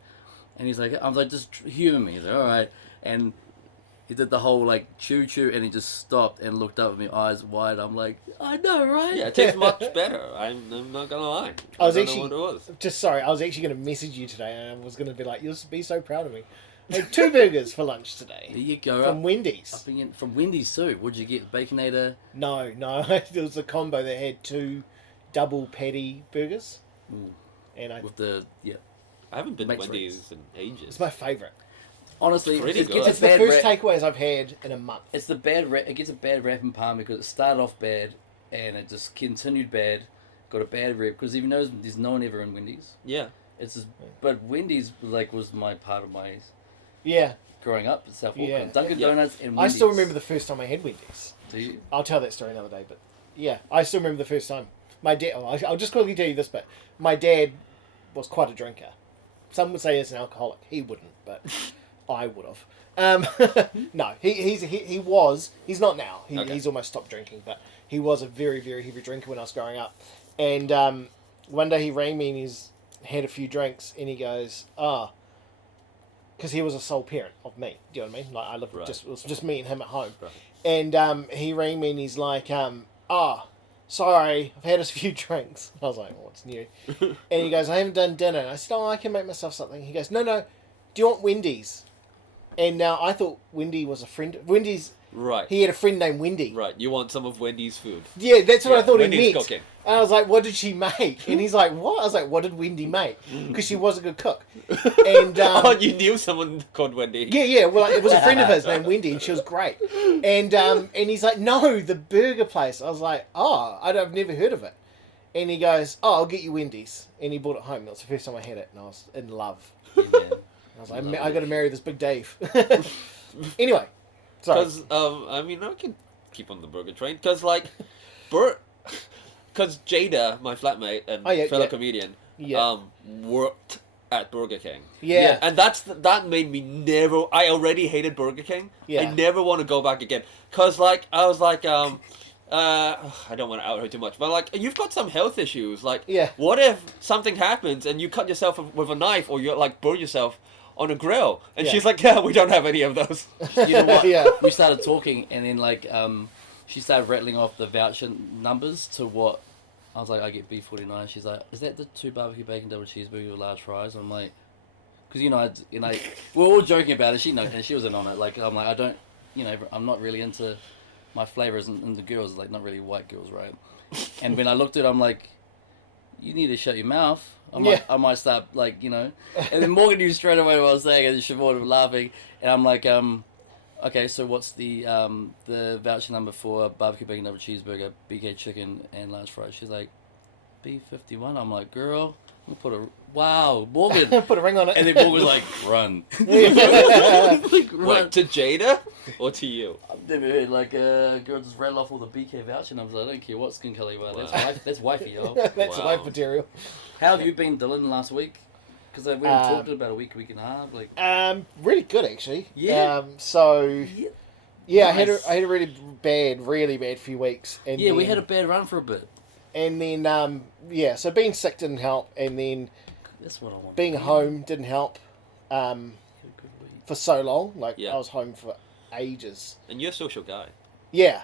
and he's like, I'm like, just humour me. He's like, all right, and he did the whole like chew, and he just stopped and looked up at me, eyes wide. I'm like, I know, right? Yeah, it tastes much better. I'm not gonna lie. I was don't actually- know what it was. Just sorry, I was actually going to message you today and I was going to be like, you'll be so proud of me. I had 2 burgers for lunch There today. you go. From Up Wendy's. in, from Wendy's too. What'd you get? Baconator? No. There was a combo that had 2 double patty burgers. Ooh. And With the, yeah. I haven't been to Matrix. Wendy's in ages. it's my favourite. honestly, Pretty it good. gets a It's the bad first rap. takeaways I've had in a month. It's the bad rap. It gets a bad rap in Palmy because it started off bad, and it just continued bad. Got a bad rep because even though there's no one ever in Wendy's. Yeah. It's just, but Wendy's was my part of my Yeah. growing up in South Auckland. Yeah. Dunkin' Yeah. Donuts and I Wendy's. still remember the first time I had Wendy's. Do you? I'll tell that story another day, but yeah, I still remember the first time. My dad. I'll just quickly tell you this bit. My dad was quite a drinker. Some would say he's an alcoholic. He wouldn't, but I would have. No, he was. He's not now. Okay. He's almost stopped drinking, but he was a very, very heavy drinker when I was growing up. And one day he rang me and he's had a few drinks and he goes, because he was a sole parent of me. Do you know what I mean? Like I lived Right. it was just me and him at home. Right. And he rang me and he's like, sorry, I've had a few drinks. I was like, what's new? And he goes, I haven't done dinner. And I said, I can make myself something. He goes, no, do you want Wendy's? And now I thought Wendy was a friend. Wendy's, Right. he had a friend named Wendy. Right. You want some of Wendy's food? Yeah, that's what I thought Wendy's he meant. cooking. And I was like, what did she make? And he's like, what? I was like, what did Wendy make? Because she was a good cook. And oh, you knew someone called Wendy. yeah. Well, it was a friend of his named Wendy, and she was great. And he's like, no, the burger place. I was like, I've never heard of it. And he goes, I'll get you Wendy's. And he brought it home. That was the first time I had it, and I was in love. Yeah. I was like, I got to marry this big Dave. Anyway, sorry. Because I mean, I can keep on the burger train. Because because Jada, my flatmate and fellow comedian, Yeah. worked at Burger King. Yeah. And that made me never. I already hated Burger King. Yeah. I never want to go back again. Cause I was like I don't want to out her too much, but like you've got some health issues. Like Yeah. what if something happens and you cut yourself with a knife or you like burn yourself on a grill? And Yeah. she's like, yeah, we don't have any of those. You know what? Yeah. We started talking, and then she started rattling off the voucher numbers to what. I was like, I get B49. She's like, is that the 2 barbecue bacon double cheeseburger with large fries? I'm like, because we're all joking about it. She knows, and she was in on it. Like I'm like, I don't, I'm not really into my flavors and the girls, like not really white girls, right? And when I looked at it, I'm like, you need to shut your mouth. I might start like, And then Morgan knew straight away what I was saying, and Siobhan was laughing, and I'm like, okay, so what's the voucher number for barbecue bacon double cheeseburger, BK chicken, and large fries? She's like, B51. I'm like, girl, we'll put Morgan. Put a ring on it. And then Morgan was like, run. Yeah. What, to Jada or to you? I've never heard like a girl just rattle off all the BK voucher numbers. I don't care what skin color you are. Wow. That's wifey, yo. That's Wow. life material. How have you been, Dylan, last week? Because we talked about a week and a half. Like, Really good actually. Yeah. Yeah, Nice. I had a really bad few weeks. And yeah, we then- had a bad run for a bit. And then so being sick didn't help, and then That's what I want. being home didn't help. Had a good week. For so long, like Yeah. I was home for ages. And you're a social guy. Yeah.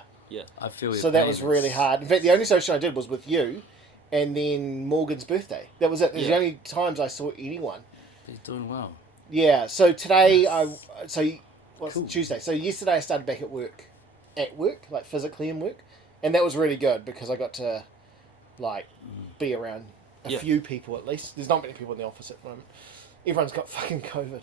I feel your So that pain. was really hard. In fact, the only social I did was with you, and then Morgan's birthday. That was it. There's the Yeah. only times I saw anyone. He's doing well. Yeah. So today Nice. what's Cool. Tuesday? So yesterday I started back at work, like physically in work, and that was really good because I got to, like, be around a Yeah. few people at least. There's not many people in the office at the moment. Everyone's got fucking COVID.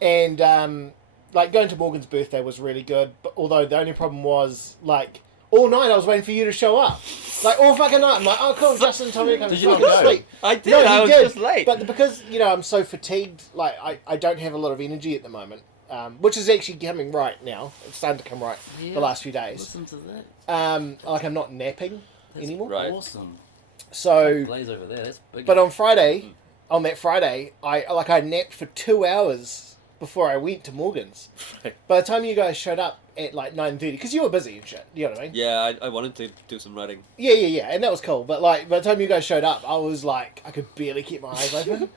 And like going to Morgan's birthday was really good. But although the only problem was like all night I was waiting for you to show up, like all fucking night. I'm like, oh cool, Justin told me to come. Did you not fucking go? sweet. I did. No, I you was did. just late. But because I'm so fatigued, like I don't have a lot of energy at the moment, which is actually coming right now. It's starting to come right Yeah. the last few days. Listen to that. Like I'm not napping That's anymore. Right. Awesome. So, Blaze over there. That's big. but on that Friday, I napped for 2 hours before I went to Morgan's. Right. By the time you guys showed up at like 9:30, because you were busy and shit. You know what I mean? Yeah, I wanted to do some writing. Yeah, and that was cool. But like by the time you guys showed up, I was like, I could barely keep my eyes open.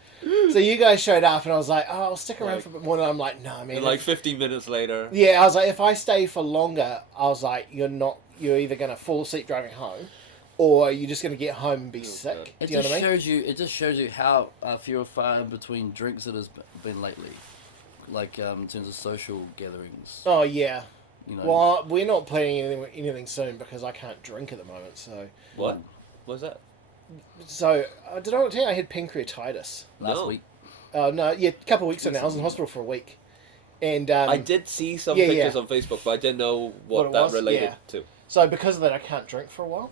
So you guys showed up, and I was like, oh, I'll stick around Like- for a bit more. And I'm like, no, man. And like 15 minutes later. Yeah, I was like, if I stay for longer, I was like, you're either gonna fall asleep driving home, or you're just gonna get home and be sick. God. It Do you know just what I mean? shows you. It just shows you how few and far in between drinks it has been lately, like in terms of social gatherings. Oh yeah. You know. Well, we're not planning anything soon because I can't drink at the moment. What? What's that? So did I tell you I had pancreatitis? Last No. week. Oh no, yeah, a couple of weeks ago now. I was in hospital for a week, and I did see some yeah, pictures yeah. on Facebook, but I didn't know What what it that was? related Yeah. to. so because of that, I can't drink for a while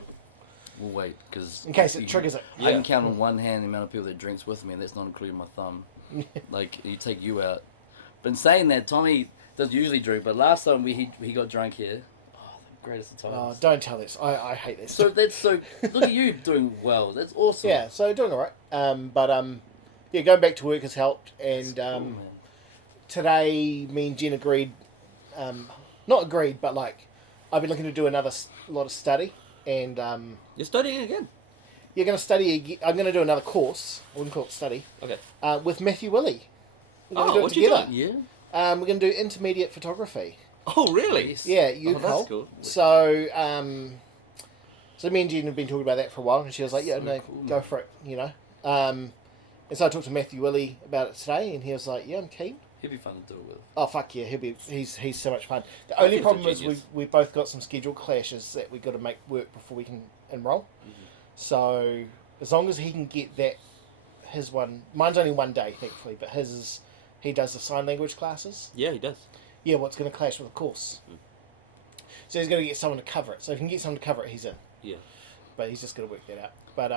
We'll wait, because in case it triggers it. I Yeah. can count on one hand the amount of people that drinks with me, and that's not including my thumb. Like, you take you out. But in saying that, Tommy does usually drink, but last time he got drunk here. Oh, the greatest of Oh, times. don't tell this. I hate this. So look at you doing well. That's awesome. Yeah, so doing all right. But yeah, going back to work has helped, and That's cool, man. today me and Jen agreed, not agreed, but like I've been looking to do another lot of study, and You're studying again. you're going to study. I'm going to do another course. I wouldn't call it study. Okay. With Matthew Willie. We're going Oh, to do it what you together. Yeah. We're going to do intermediate photography. Oh, really? Yes. Yeah, Oh, you that's cool. So, so me and Jen have been talking about that for a while, and she was like, "Yeah, So no, cool, go man. for it," you know. And so I talked to Matthew Willie about it today, and he was like, "Yeah, I'm keen." He'd be fun to do it with. Oh fuck yeah, he's so much fun. The I only think he's a problem is genius. we both got some schedule clashes that we got to make work before we can enroll. Mm-hmm. So as long as he can get that, his one, mine's only one day thankfully, but his is he does the sign language classes. Yeah, he does. Yeah, what's going to clash with the course? Mm. So he's going to get someone to cover it. So if he can get someone to cover it, he's in. Yeah. But he's just going to work that out. But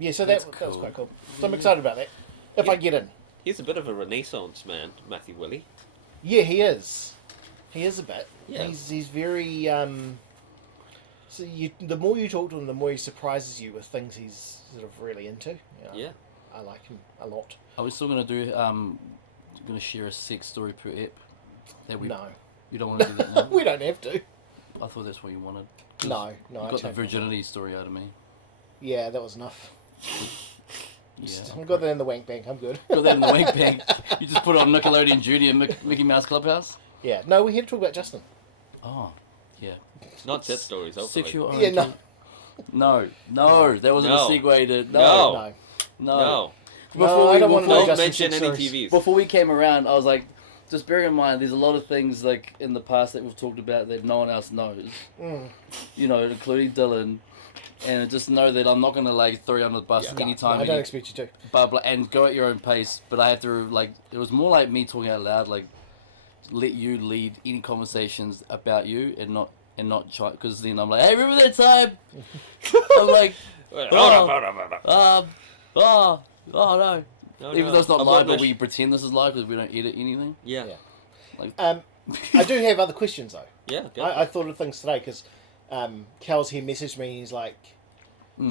yeah, so That's that was cool. quite cool. So I'm excited about that. If I get in. He's a bit of a renaissance man, Matthew Willie. Yeah, he is. He is a bit. Yeah. He's very so the more you talk to him, the more he surprises you with things he's sort of really into. Yeah. I like him a lot. Are we still gonna do gonna share a sex story per ep? That we No. You don't want to do that now? We don't have to. I thought that's what you wanted. 'Cause No, You I got the changed my mind. virginity story out of me. Yeah, that was enough. Yeah. I got that in the wank bank. I'm good. Got that in the wank bank. You just put it on Nickelodeon Junior Mickey Mouse Clubhouse. Yeah. No, we had to talk about Justin. Oh, yeah. Not set stories, hopefully. Sexual Yeah, no. orientation. No, that wasn't No. a segue to No. No. no. No, I don't want to know Don't Justin mention sex any stories. TVs. Before we came around, I was like, just bear in mind, there's a lot of things like in the past that we've talked about that no one else knows. Mm. You know, including Dylan. And just know that I'm not gonna like throw you under the bus Yeah. anytime. I don't expect you to. But and go at your own pace. But I have to like. It was more like me talking out loud, like let you lead any conversations about you and not try. Because then I'm like, hey, remember that time? I'm like, oh no. No, Even no. though it's not I'm live, but rubbish. we pretend this is live because we don't edit anything. Yeah. I do have other questions though. Yeah. Good. I thought of things today because Kelz here messaged me and he's like,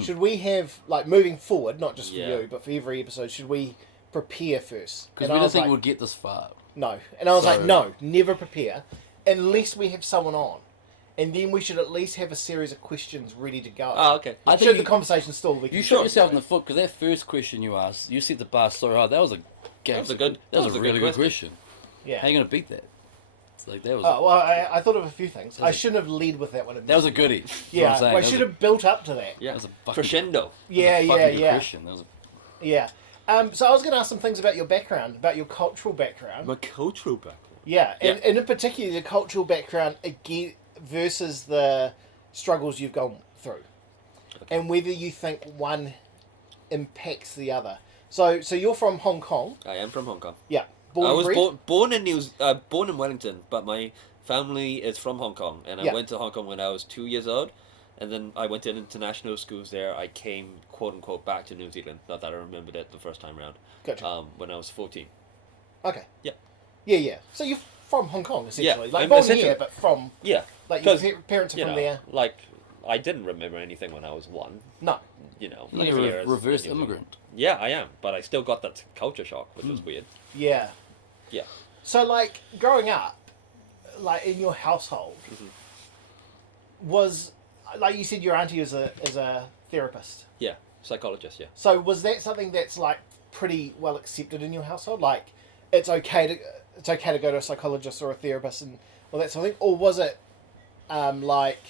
should we have, like, moving forward, not just for Yeah. you, but for every episode, should we prepare first? Because And we I don't was think like, we'll get this far. no. And I was like, So- no, never prepare unless we have someone on. And then we should at least have a series of questions ready to go. Oh, okay. I Should think the conversation stall, we can You shot sure. yourself in the foot because that first question you asked, you set the bar so high. That was a gangster. That was a really good question. Yeah. How are you gonna beat that? It's like that was Oh, well, I thought of a few things. I was a- shouldn't have led with that one. that was a goodie. That's what Yeah, I'm saying. I That should was have built up to that. Yeah. That was a fucking- Crescendo. a- Yeah, that was a yeah, fucking good yeah. question. That was a, Yeah. So I was going to ask some things about your background, about your cultural background. My cultural background. Yeah, Yeah. and in particular the cultural background again versus the struggles you've gone through, and whether you think one impacts the other. So you're from Hong Kong, I am from Hong Kong. yeah? Born I and was bred? born in Wellington, but my family is from Hong Kong, and I Yeah. went to Hong Kong when I was 2 years old, and then I went to international schools there. I came, quote unquote, back to New Zealand. Not that I remembered it the first time round. Gotcha. When I was 14. Okay. Yeah. Yeah. So you're from Hong Kong essentially, like I'm born essentially- here, but from Yeah, like your 'cause, parents are you from know, there. like I didn't remember anything when I was 1. No. You know, like here a as reverse New Zealand. immigrant. Yeah, I am, but I still got that culture shock, which was weird. Yeah. Yeah. So like growing up, like in your household, was like you said your auntie is a therapist. Yeah, psychologist. Yeah. So was that something that's like pretty well accepted in your household? Like it's okay to go to a psychologist or a therapist and all that sort of thing, or was it like,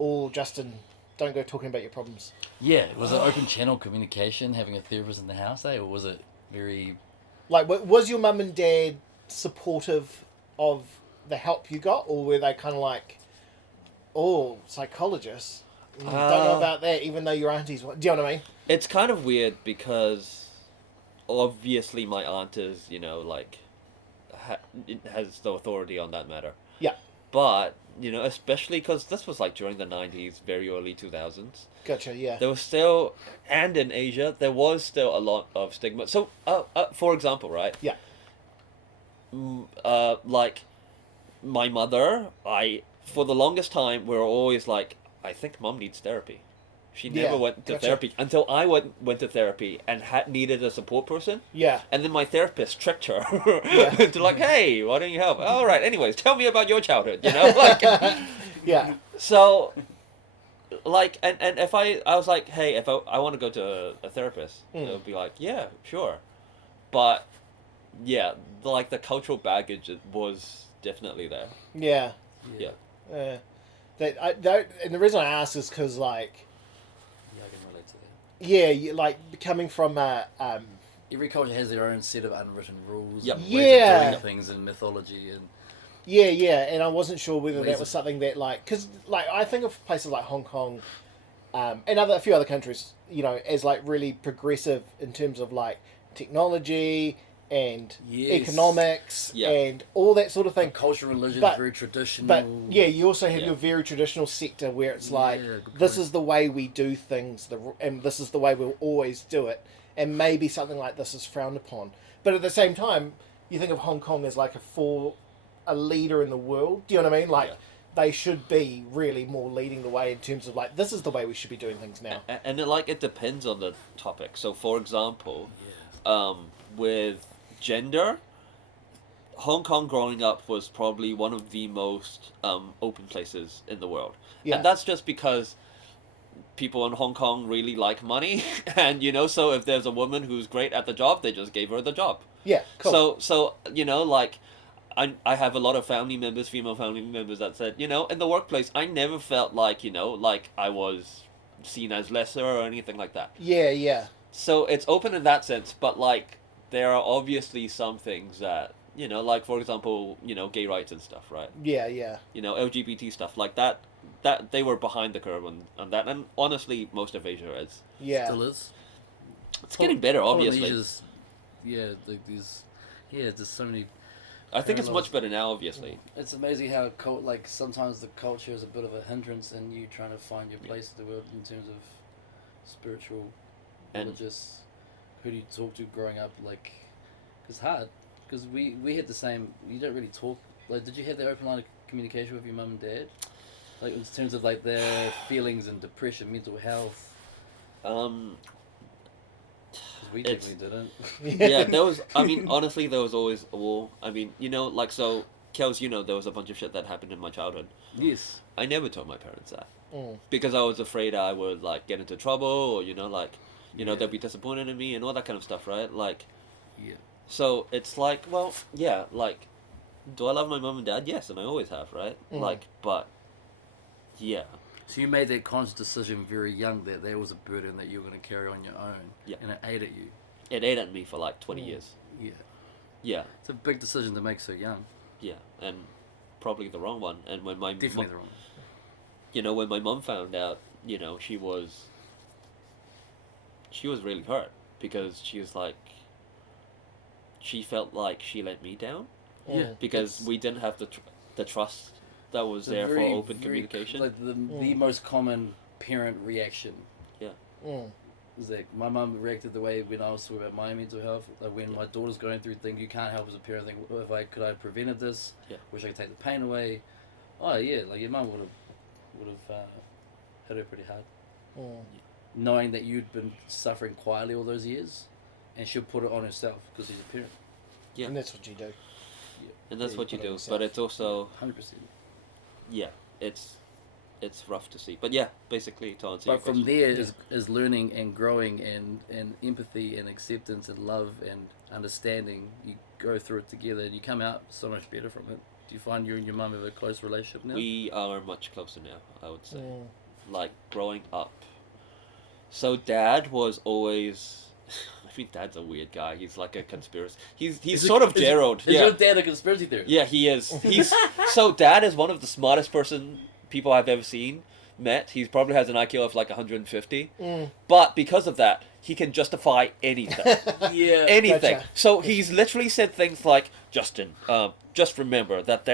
oh Justin, don't go talking about your problems? Yeah, was it open channel communication having a therapist in the house, or was it very? Like was your mum and dad supportive of the help you got, or were they kind of like, oh psychologist? Don't know about that, even though your auntie's. Do you know what I mean? It's kind of weird because obviously my aunt is, like, has the authority on that matter. Yeah. But, especially because this was like during the 90s, very early 2000s. Gotcha, yeah. There was still, and in Asia, there was still a lot of stigma. So, for example, right? Yeah. Like, my mother, for the longest time, we were always like, I think Mum needs therapy. She never went to therapy until I went to therapy and needed a support person. Yeah. And then my therapist tricked her to like, hey, why don't you help? All right, anyways, tell me about your childhood, like. Yeah. So, like, and if I was like, hey, if I want to go to a therapist, they'll be like, yeah, sure. But, yeah, like, the cultural baggage was definitely there. Yeah. Yeah. And the reason I ask is because, like, Yeah, I can relate to that. yeah, like, coming from Every culture has their own set of unwritten rules. Yep. And Yeah. ways of doing things and mythology and. yeah, and I wasn't sure whether that Ways was of- something that, like, because, like, I think of places like Hong Kong, and a few other countries, as, like, really progressive in terms of, like, technology and Yes. economics Yeah. and all that sort of thing. Culture, religion, But- very traditional. But yeah, you also have Yeah. your very traditional sector where it's like, Yeah, good this point. is the way we do things, and this is the way we'll always do it, and maybe something like this is frowned upon. But at the same time, you think of Hong Kong as like a leader in the world. Do you know what I mean? Like, Yeah. they should be really more leading the way in terms of like, this is the way we should be doing things now. And it depends on the topic. So, for example, Yeah. with gender, Hong Kong growing up was probably one of the most open places in the world. Yeah. And that's just because people in Hong Kong really like money. And, so if there's a woman who's great at the job, they just gave her the job. Yeah, cool. So like, I have a lot of female family members that said, in the workplace, I never felt like, like I was seen as lesser or anything like that. Yeah. So it's open in that sense, but like, there are obviously some things that, like, for example, gay rights and stuff, right? Yeah. LGBT stuff like that they were behind the curve on that. And honestly, most of Asia is. Yeah. Still is. It's getting better, obviously. Polynesia's, yeah, there's so many. I think it's parallels. much better now, obviously. It's amazing how like sometimes the culture is a bit of a hindrance in you trying to find your place in the world in terms of spiritual, And- religious. Who do you talk to growing up? Like, it's hard because we had the same. You don't really talk. Like, did you have that open line of communication with your mum and dad? Like, in terms of like their feelings and depression, mental health. 'Cause we It's- definitely didn't. Yeah, there was, honestly, there was always a war. Like, so, Kelz, there was a bunch of shit that happened in my childhood. Yes. I never told my parents that. Mm. Because I was afraid I would, like, get into trouble, or, like, Yeah. they'd be disappointed in me and all that kind of stuff, right? Like, Yeah. so it's like, well, yeah, like, do I love my mum and dad? Yes, and I always have, right? Mm. Like, but, yeah. So you made that conscious decision very young that there was a burden that you were going to carry on your own. Yeah. And it ate at you. It ate at me for, like, 20 years. Yeah. Yeah, It's a big decision to make so young. yeah, and probably the wrong one. And when my Definitely mum, the wrong. when my mum found out, she was really hurt because she was like, she felt like she let me down Yeah. because It's- we didn't have the trust that was it's a there very, for open very communication. Like the most common parent reaction Mm. is that my mum reacted the way when I was talking about my mental health. Like when my daughter's going through things, you can't help as a parent. Think, could I have prevented this? Yeah. Wish I could take the pain away. Oh yeah, like your mum would have hit her pretty hard, Mm. knowing that you'd been suffering quietly all those years, and she'll put it on herself because she's a parent. Yeah. And that's what you do. And that's Yeah, what you put it do. on But yourself. it's also, 100%. yeah, it's rough to see. But yeah, basically to answer your But from question. there is learning and growing and empathy and acceptance and love and understanding. You go through it together and you come out so much better from it. Do you find you and your mum have a close relationship now? We are much closer now, I would say. Mm. Like, growing up. So Dad was always... Dad's a weird guy. He's like a conspiracy... He's sort of Gerald. Is Yeah. your dad a conspiracy theorist? Yeah, he is. So Dad is one of the smartest people I've ever seen, met, he probably has an IQ of like 150. But because of that, he can justify anything. Yeah. Anything. Gotcha. So he's literally said things like, Justin, just remember that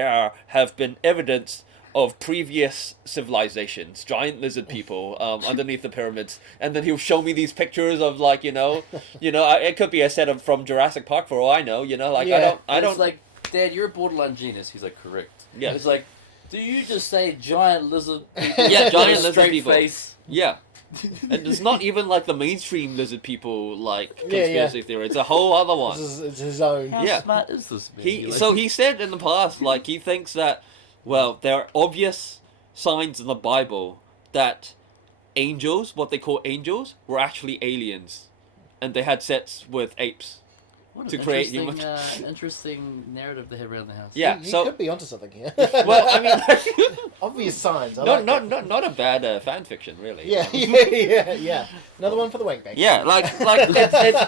have been evidence of previous civilizations, giant lizard people underneath the pyramids, and then he'll show me these pictures of like it could be a set of from Jurassic Park for all I know, like Yeah. I don't It's like, Dad, you're a borderline genius. He's like, correct. Yeah. It's like, do you just say giant lizard people? Yeah, giant with a lizard straight people. face. yeah. And it's not even like the mainstream lizard people like Yeah, conspiracy theory. It's a whole other one. It's his own. How Yeah. smart is this man? He Like- so he said in the past, like he thinks that, well, there are obvious signs in the Bible that angels, what they call angels, were actually aliens, and they had sex with apes. What to an create interesting, human- interesting narrative they have around the house. Yeah. He So could be onto something here. well, I mean, Obvious signs. I no, like that. not a bad fan fiction, really. Yeah. Another one for the wank bag. Yeah, like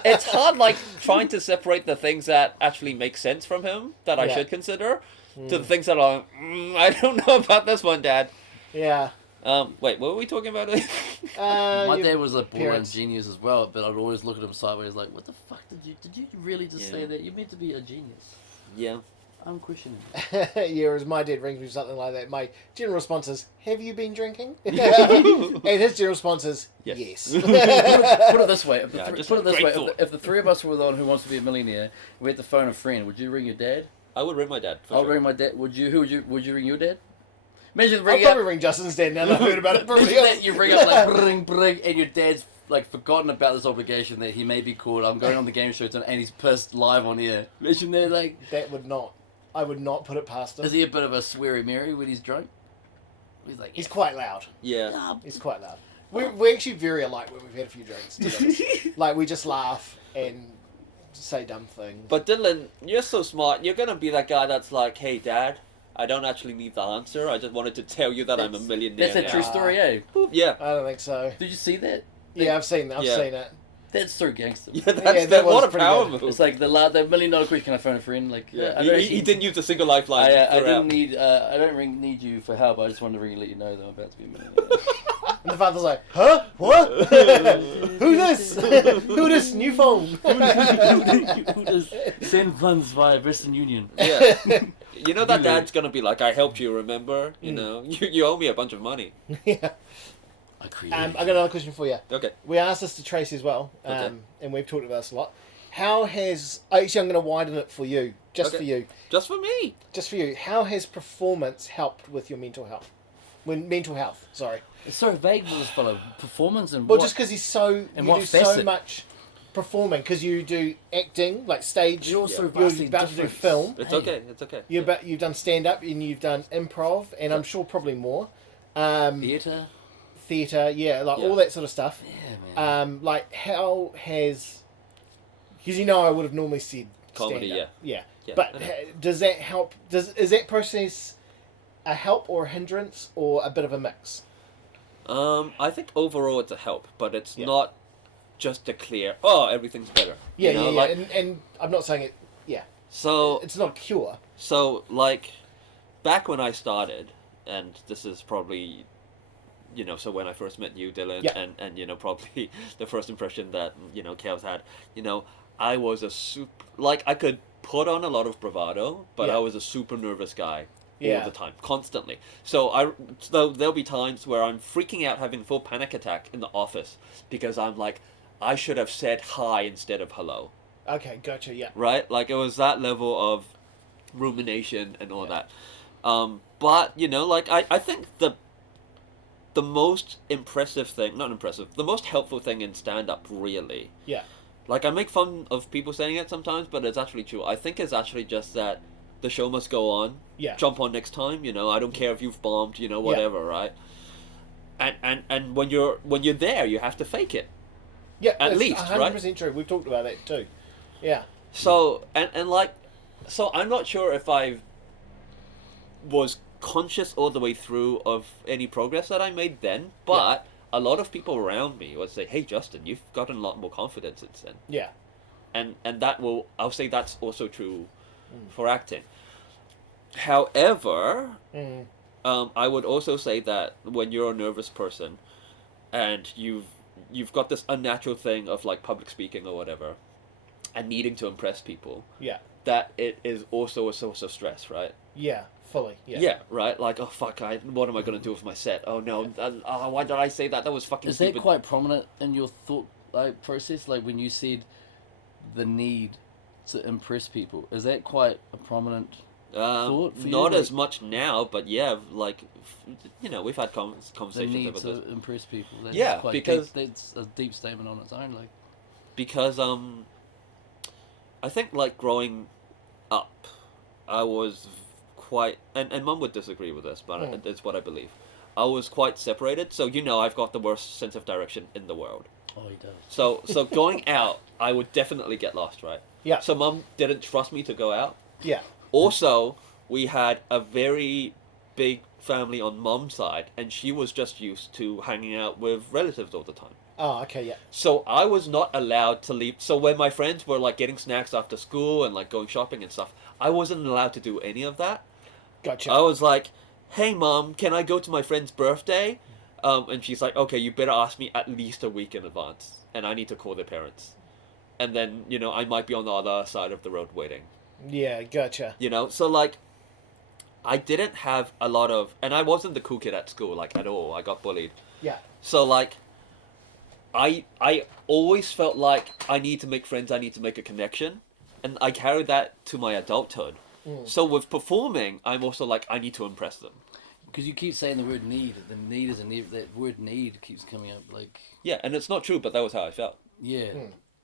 it's hard, like trying to separate the things that actually make sense from him that I Yeah. should consider to the things that are I don't know about this one, Dad. Yeah. Wait, what were we talking about? My your dad was a borderline parents. genius as well, but I'd always look at him sideways like, what the fuck did you really just Yeah. say that? You're meant to be a genius. Yeah. I'm questioning. Yeah, as my dad rings me something like that, my general response is, "Have you been drinking?" And his general response is, Yes. "Yes." Put it this way: if the, Yeah, thr- just put a it this great way, thought. if the three of us were on Who Wants to Be a Millionaire, we had to phone a friend. Would you ring your dad? I would ring my dad. For I'll sure. ring my dad. Would you? Who would you ring your dad? Imagine I'll ringing probably up. ring Justin's dad now that I've heard about it. Probably. Imagine that you ring up like bring, and your dad's like forgotten about this obligation that he may be called. I'm going on the game show tonight, and he's pissed live on air. Imagine that, like, That would not. I would not put it past him. is he a bit of a sweary Mary when he's drunk? He's like, He's quite loud. Yeah. "Nah, He's quite loud. We're actually very alike when we've had a few drinks. To be honest. Like we just laugh and say dumb things. But Dylan, you're so smart. You're gonna be that guy that's like, "Hey, Dad, I don't actually need the answer. I just wanted to tell you that I'm a millionaire." That's a now." true story, eh? Yeah. I don't think so. Did you see that? Yeah, I've seen that. I've Yeah. seen it. That's so gangster. Yeah, that's that that. was What a pretty power good. move. It's like the $1 million question. Can I phone a friend? Like, Yeah. I He, don't he actually- didn't use a single lifeline. I throughout. didn't need. I don't need you for help. I just wanted to ring and let you know that I'm about to be a millionaire. And the father's like, "Huh? What? Who this? Who this? New phone?" Who does send funds via Western Union? Yeah. You know that dad's gonna be like, "I helped you, remember? You know, you owe me a bunch of money." Yeah. I created. I got another question for you. Okay. We asked this to Tracy as well, Okay. and we've talked about this a lot. How has actually I'm going to widen it for you, just Okay. for you, Just for me. just for you. How has performance helped with your mental health? Mental health, sorry. It's so vague with this fellow. Performance and Well, what? just because he's so And you what do so facet? much performing, because you do acting, like stage. You're also You're vastly about to do different. film. It's Hey. okay. It's okay. You've done stand up and you've done improv, and I'm sure probably more. Theatre. Theatre, yeah, like Yeah. all that sort of stuff. Yeah, man. Like how has? Because I would have normally said Comedy, stand-up. Yeah. Yeah. But does that help? Is that process a help or a hindrance or a bit of a mix? I think overall it's a help, but it's Yeah. not just a clear, "Oh, everything's better." Yeah, you know? yeah. Like, And I'm not saying it. Yeah, so it's not a cure. So, like, back when I started, and this is probably, so when I first met you, Dylan, Yeah. and probably the first impression that, Kelz had, I was a I could put on a lot of bravado, but Yeah. I was a super nervous guy Yeah. all the time, constantly. So there'll be times where I'm freaking out, having full panic attack in the office, because I'm like, I should have said hi instead of hello. Okay, gotcha. Yeah. Right? Like, it was that level of rumination and all that. But, I think the most the most helpful thing in stand-up, really. Yeah. Like, I make fun of people saying it sometimes, but it's actually true. I think it's actually just that the show must go on. Yeah. Jump on next time, I don't care if you've bombed, whatever, right? And when you're there, you have to fake it. Yeah. At it's least, right? 100% true. We've talked about that too. Yeah. So so I'm not sure if I was conscious all the way through of any progress that I made then, but a lot of people around me would say, "Hey, Justin, you've gotten a lot more confidence since then," Yeah. and I'll say that's also true for acting. However, I would also say that when you're a nervous person, and you've got this unnatural thing of like public speaking or whatever, and needing to impress people, Yeah. that it is also a source of stress, right? Yeah. Fully. Yeah. Yeah, right. Like, oh fuck, what am I gonna do with my set? Oh no, why did I say that? That was fucking Is stupid. that quite prominent in your thought process? Like when you said the need to impress people, is that quite a prominent thought for you? Not Like, as much now, but yeah, like, we've had the conversations need about to this. impress people. That's Yeah, quite because- deep. That's a deep statement on its own. Like, Because I think like growing up, I was quite, and Mum would disagree with this, but it's what I believe. I was quite separated, so I've got the worst sense of direction in the world. oh, he does. So going out, I would definitely get lost, right? Yeah. So Mum didn't trust me to go out. Yeah. Also, we had a very big family on Mum's side, and she was just used to hanging out with relatives all the time. Oh, okay. Yeah. So I was not allowed to leave. So when my friends were like getting snacks after school and like going shopping and stuff, I wasn't allowed to do any of that. Gotcha. I was like, "Hey, Mom, can I go to my friend's birthday?" And she's like, "Okay, you better ask me at least a week in advance, and I need to call their parents, and then I might be on the other side of the road waiting." Yeah. Gotcha. So like, I didn't have a lot of, and I wasn't the cool kid at school like at all. I got bullied. Yeah. So like, I always felt like I need to make friends. I need to make a connection, and I carried that to my adulthood. So with performing, I'm also like, I need to impress them. Because you keep saying the word need. The need is a need. That word need keeps coming up. Like, Yeah, and it's not true, but that was how I felt. yeah.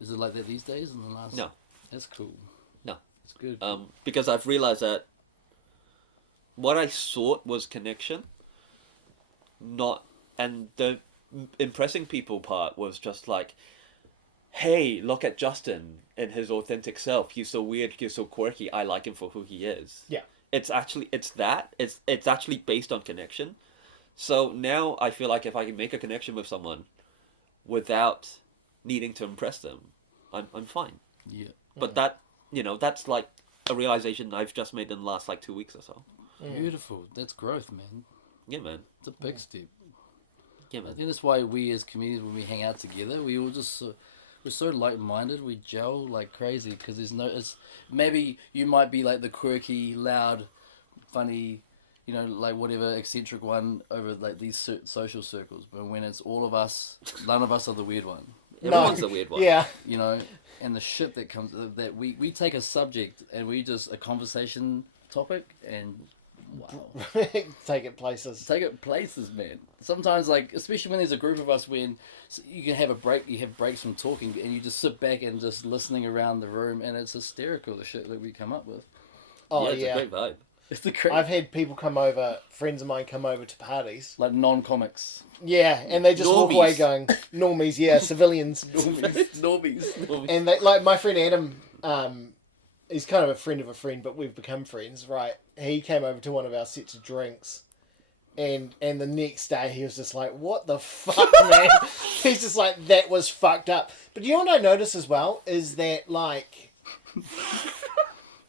Is it like that these days? In the last? No. That's cool. No. It's good. Because I've realized that what I sought was connection, and the impressing people part was just like, hey, look at Justin in his authentic self. He's so weird. He's so quirky. I like him for who he is. Yeah. It's actually based on connection. So now I feel like if I can make a connection with someone without needing to impress them, I'm fine. Yeah. But that, that's like a realization I've just made in the last like 2 weeks or so. Beautiful. That's growth, man. Yeah, man. It's a big step. Yeah, I man. think that's why we as comedians, when we hang out together, we all just we're so like-minded. We gel like crazy because there's no. It's maybe you might be like the quirky, loud, funny, like whatever eccentric one over like these social circles. But when it's all of us, none of us are the weird one. Everyone's a weird one. Yeah. And the shit that comes that we take a subject and we just a conversation topic and wow. Take it places. Take it places, man. Sometimes, like, especially when there's a group of us, when you can have a break, you have breaks from talking, and you just sit back and just listening around the room, and it's hysterical, the shit that we come up with. Oh, It's a great vibe. It's the great, I've had people come over, friends of mine come over to parties. like, non-comics. Yeah, and they just walk away Normies. going, normies, yeah, civilians. Normies. And they, like, my friend Adam, he's kind of a friend, but we've become friends, right? He came over to one of our sets of drinks, and the next day he was just like, what the fuck, man? He's just like, that was fucked up. But you know what I noticed as well is that, like,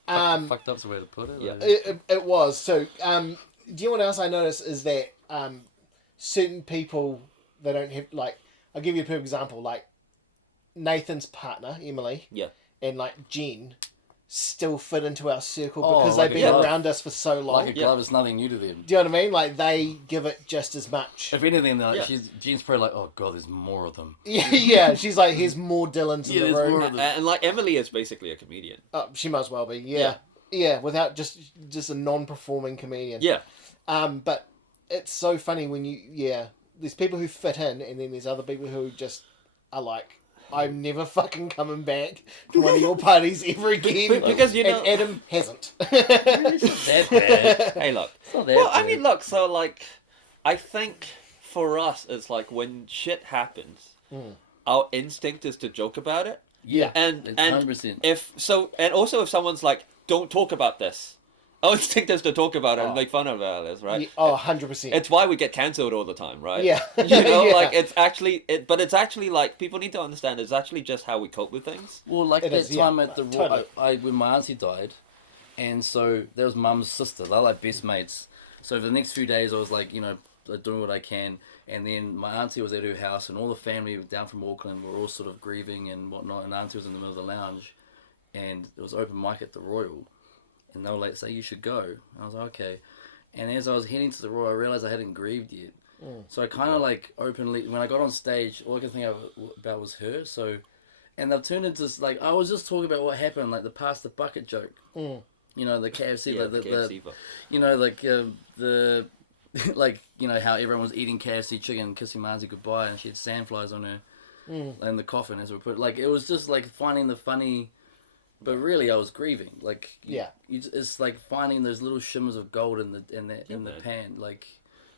Fucked up's the way to put it. Yeah. Like, it was. So, do you know what else I noticed is that certain people, they don't have, like, I'll give you a perfect example, like, Nathan's partner, Emily, Yeah. and, like, Jen, still fit into our circle Oh, because like they've a been glove. around us for so long. like a glove is nothing new to them. Do you know what I mean? Like, they give it just as much. If anything, they're like, Yeah. Jean's probably like, oh god, there's more of them. Yeah, she's like, here's more Dylans Yeah, in the there's room. more of them. And like Emily is basically a comedian. She must well be, yeah. Without just a non-performing comedian. Yeah. But it's so funny when there's people who fit in, and then there's other people who just are like, I'm never fucking coming back to one of your parties ever again. Because and Adam hasn't. It's not that bad. Hey, look. It's not that Well, I bad. mean, look. So like, I think for us, it's like when shit happens, our instinct is to joke about it. Yeah, And it's and 100%. and also if someone's like, don't talk about this, our instinct is to talk about it and make fun of it, right? Yeah, oh, 100%. It's why we get cancelled all the time, right? Yeah. Like it's actually but it's actually like people need to understand it's actually just how we cope with things. Well, like It that is, yeah. time at the Totally. when my auntie died, and so there was mum's sister. They're like best mates. So for the next few days, I was like, doing what I can. And then my auntie was at her house, and all the family down from Auckland were all sort of grieving and whatnot. And auntie was in the middle of the lounge, and it was open mic at the Royal, and they were like, "Say you should go." And I was like, "Okay." And as I was heading to the Royal, I realized I hadn't grieved yet. So I kind of like openly, when I got on stage, all I could think about was her. So, and they've turned into like, I was just talking about what happened, like the pass the bucket joke. The KFC, like the KFC book. The like, how everyone was eating KFC chicken, kissing Marzi goodbye, and she had sandflies on her in the coffin as we put it. Like, it was just like finding the funny, but really I was grieving. Like, it's like finding those little shimmers of gold in the pan, like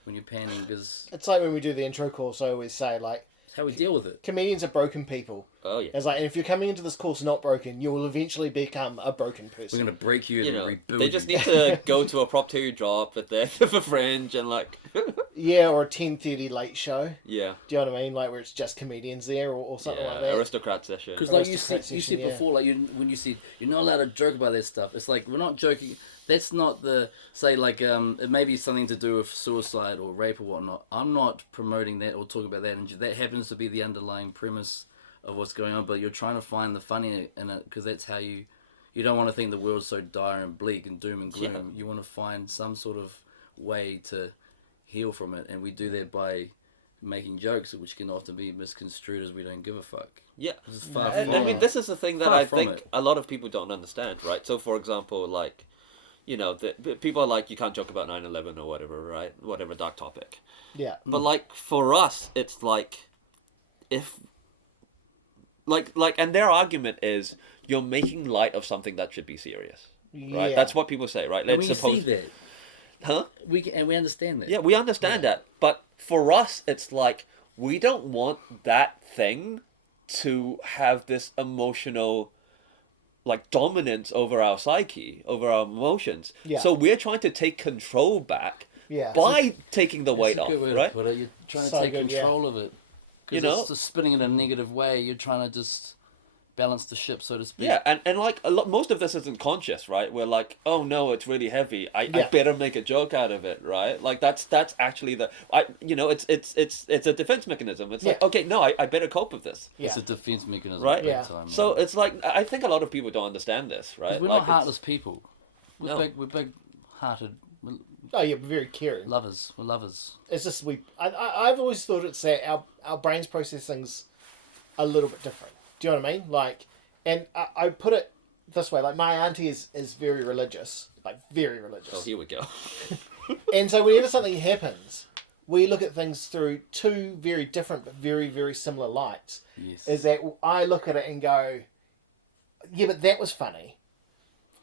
when you're panning, because it's like when we do the intro course, I always say, like, how we deal with it. Comedians are broken people. Oh, yeah. It's like, and if you're coming into this course not broken, you will eventually become a broken person. We're going to break you and rebuild They just you. need to go to a prop 2 job at the end of a fringe and like... Yeah, or a 10:30 late show. Yeah. Do you know what I mean? Like, where it's just comedians there or something like that. Aristocrat session. Because like you said before, like when you said you're not allowed to joke about that stuff, it's like we're not joking. That's not the it may be something to do with suicide or rape or whatnot. I'm not promoting that or talking about that, and that happens to be the underlying premise of what's going on. But you're trying to find the funny in it, because that's how you don't want to think the world's so dire and bleak and doom and gloom. Yeah. You want to find some sort of way to heal from it, and we do that by making jokes, which can often be misconstrued as we don't give a fuck. Yeah. I mean, this is the thing that I think it. a lot of people don't understand, right? So, for example, like, people are like, you can't joke about 9/11 or whatever, right? Whatever dark topic. Yeah. But, like, for us, it's like, and their argument is, you're making light of something that should be serious, right? Yeah. That's what people say, right? And we see that. Huh? We understand that. Yeah, we understand that. But for us, it's like, we don't want that thing to have this emotional, like, dominance over our psyche, over our emotions. Yeah. So we're trying to take control back Yeah. by taking the weight That's a off, good way to right? put it. You're trying to So take good, control of it. It's just spinning in a negative way. You're trying to just balance the ship, so to speak. Yeah, and like most of this isn't conscious, right? We're like, oh no, it's really heavy. I better make a joke out of it, right? Like that's actually it's a defense mechanism. It's like, okay, no, I better cope with this. Yeah. It's a defense mechanism. Right? Big Yeah. time, So it's like, I think a lot of people don't understand this, right? we're Like, not heartless people. We're No. we're big-hearted. We're Oh, yeah, very caring. lovers. We're lovers. It's just I've always thought it's that our brains process things a little bit different. Do you know what I mean? Like, and I put it this way: like, my auntie is very religious, like very religious. Oh, here we go. And so whenever something happens, we look at things through two very different but very, very similar lights. Yes. Is that I look at it and go, yeah, but that was funny,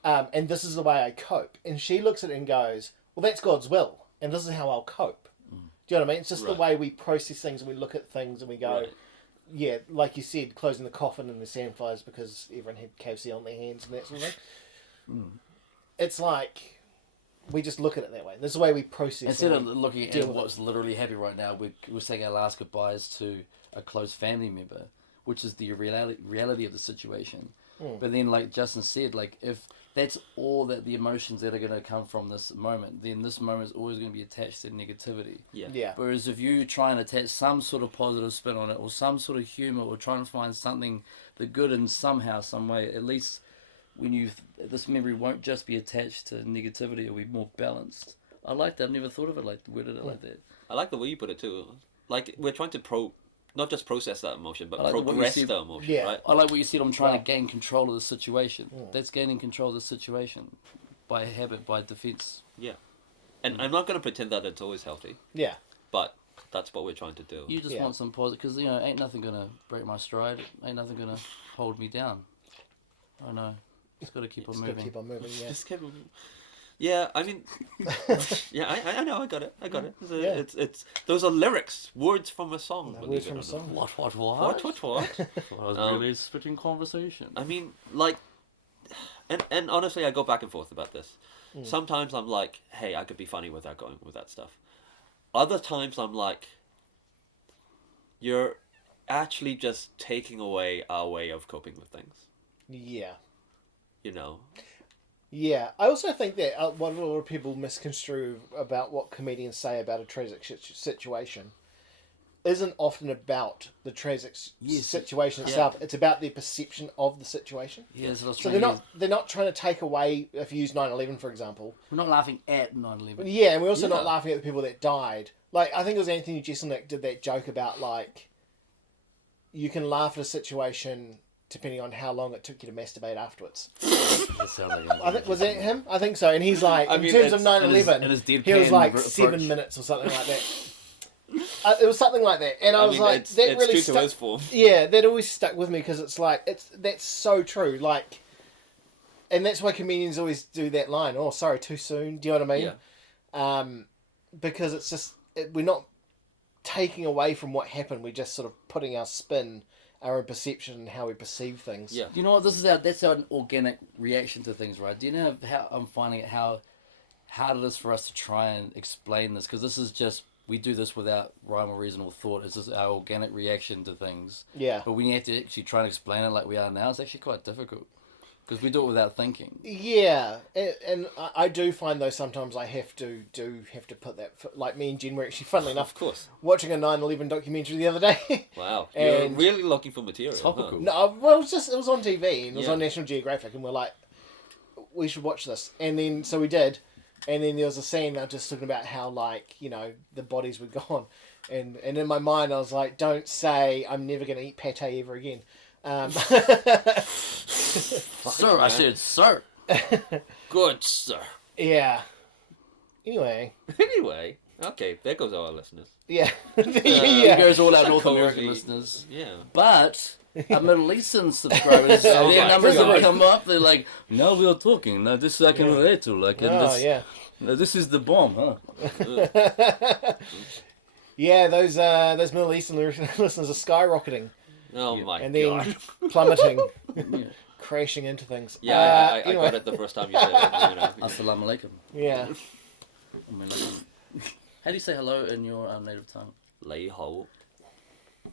and this is the way I cope. And she looks at it and goes, well, that's God's will, and this is how I'll cope. Do you know what I mean? It's just the way we process things, and we look at things and we go, Right. yeah, like you said, closing the coffin and the sandflies because everyone had KFC on their hands and that sort of thing. It's like, we just look at it that way. This is the way we process. Instead and of we looking deal at with what's literally happening right now, we're saying our last goodbyes to a close family member, which is the reality of the situation. But then, like Justin said, like, if that's all that the emotions that are going to come from this moment, then this moment is always going to be attached to negativity. Yeah. Yeah. Whereas if you try and attach some sort of positive spin on it, or some sort of humor, or trying to find something, the good in somehow, some way, at least when this memory won't just be attached to negativity, it'll be more balanced. I like that. I've never thought of it worded it like that. I like the way you put it too. Like, we're trying to not just process that emotion, but I like the way you progress said- the emotion, Yeah. right? I like what you said. I'm trying Wow. to gain control of the situation. That's gaining control of the situation by habit, by defense. Yeah. And I'm not going to pretend that it's always healthy, Yeah. but that's what we're trying to do. You just Yeah. want some positive, because ain't nothing gonna break my stride. Ain't nothing gonna hold me down. I know. Just gotta keep on Just gotta moving. keep on moving. Yeah. Just keep Yeah, I mean, yeah, I know, I got it. Yeah. It's those are lyrics, words from a song. Words believe it from or a song. not. What? What? I was really spitting conversation. I mean, like, and honestly, I go back and forth about this. Sometimes I'm like, hey, I could be funny without going with that stuff. Other times I'm like, you're actually just taking away our way of coping with things. Yeah. You know? Yeah, I also think that what a lot of people misconstrue about what comedians say about a tragic situation isn't often about the tragic situation itself. It's about their perception of the situation. Yeah, that's what I was So trying to use. they're not trying to take away, if you use 9/11 for example. We're not laughing at 9/11. Yeah, and we're also Yeah. not laughing at the people that died. Like, I think it was Anthony Jeselnik did that joke about, like, you can laugh at a situation depending on how long it took you to masturbate afterwards. That sounds like I think, was that him? I think so. And he's like, I in mean, terms of it's- 9/11, it is he was deadpan like approach. 7 minutes or something like that. It was something like that. And I was like, it's that really true to stuck. his form. Yeah, that always stuck with me because it's like, that's so true. Like, and that's why comedians always do that line, oh, sorry, too soon. Do you know what I mean? Yeah. Because it's just, we're not taking away from what happened. We're just sort of putting our spin, our own perception, and how we perceive things. Yeah. You know what? That's our organic reaction to things, right? Do you know how I'm finding it how hard it is for us to try and explain this? Because this is just, we do this without rhyme or reason or thought. It's just our organic reaction to things. Yeah. But when you have to actually try and explain it like we are now, it's actually quite difficult. Because we do it without thinking. Yeah, and I do find though sometimes I have to put that, like me and Jen were actually, funnily enough, Of course. watching a 9/11 documentary the other day. Wow. And- You're really looking for material. Topical. No, well, it was on TV and it was Yeah. on National Geographic, and we're like, we should watch this, and then so we did, and then there was a scene that was just talking about how, like, you know, the bodies were gone, and in my mind I was like, don't say I'm never going to eat pate ever again. Sir, I said, sir. Good, sir. Yeah. Anyway, Anyway, okay, there goes our listeners. yeah, Here yeah. goes all our North Cozy. American listeners. Yeah. But our Middle Eastern subscribers, Oh their my numbers God. have come up. They're like, now we are talking. Now this I can relate to. Like, and Oh this, yeah. now this is the bomb, huh? Yeah, those Middle Eastern listeners are skyrocketing Oh my and then god. plummeting, Yeah. crashing into things. Yeah, I anyway. got it the first time you said it. You know. Assalamu alaikum. Yeah. I mean, like, how do you say hello in your native tongue? Lay ho.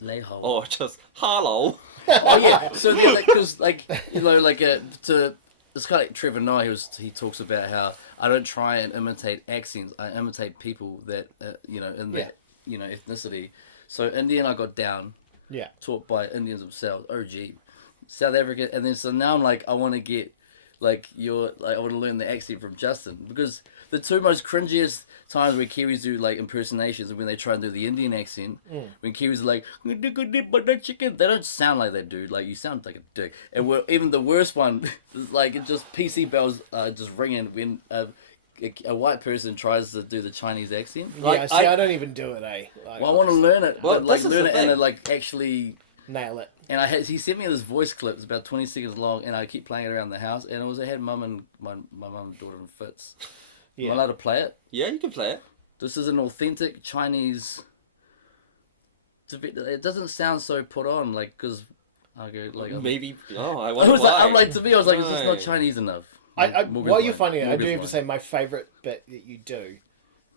Leho. Or just hello. Oh yeah. So the other, because like you know, like to it's kind of like Trevor Noah. He talks about how I don't try and imitate accents. I imitate people that you know in that you know ethnicity. So Indian, I got down. Yeah. Taught by Indians themselves. OG, South Africa, and then so now I'm like I want to get like I want to learn the accent from Justin because the two most cringiest times where Kiwis do like impersonations and when they try and do the Indian accent, when Kiwis are like butter chicken, they don't sound like that dude. Like you sound like a dick. And even the worst one, like it just PC bells just ringing when a white person tries to do the Chinese accent. Like, Yeah, see, I don't even do it, eh? Like, Well, I want to learn it, Well, but like this is learn the it and thing. like actually. nail it. And he sent me this voice clip. It's about 20 seconds long, and I keep playing it around the house. And I had mum and my mum and daughter in fits. Am Yeah. I allowed to play it? Yeah, you can play it. This is an authentic Chinese. It doesn't sound so put on, like because I go like Maybe. Oh, I I wonder was why. like, I'm like to me, I was like, it's just not Why? Chinese enough. While you're finding it, I do have to say my favourite bit that you do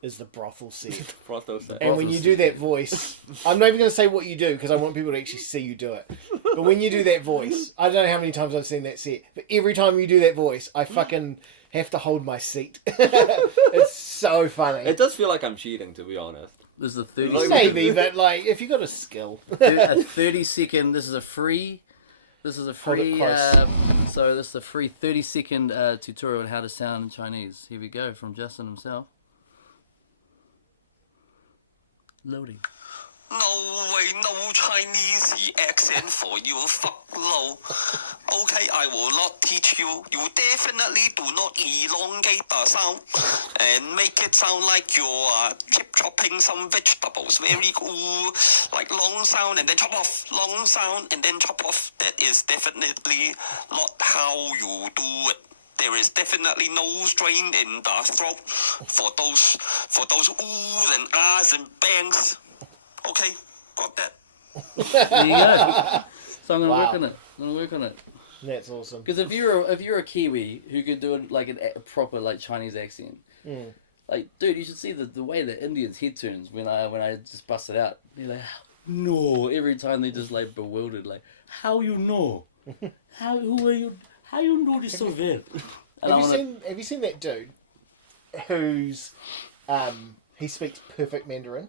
is the brothel set. Proto set. And when you do that voice, I'm not even going to say what you do because I want people to actually see you do it. But when you do that voice, I don't know how many times I've seen that set, but every time you do that voice, I fucking have to hold my seat. It's so funny. It does feel like I'm cheating, to be honest. This is a 30 Like, Maybe, but like if you got a skill. a 30-second. This is a free. This is a Hold it free. close. So this is a free 30-second tutorial on how to sound in Chinese. Here we go from Justin himself. Loading. No way, no Chinese accent for you, fuck low. Okay, I will not teach you. You definitely do not elongate the sound and make it sound like you're keep chopping some vegetables. Very cool. Like long sound and then chop off. Long sound and then chop off. That is definitely not how you do it. There is definitely no strain in the throat for those oohs and ahs and bangs. Okay, got that. There you go. So I'm gonna Wow. work on it. I'm gonna work on it. That's awesome. Because if you're a Kiwi who could do it like a proper like Chinese accent, like dude, you should see the way the Indians' head turns when I just bust it out. They're like, no, every time they just like bewildered, like, how you know? Who are you? How you know this so well? And Have you seen that dude who's he speaks perfect Mandarin,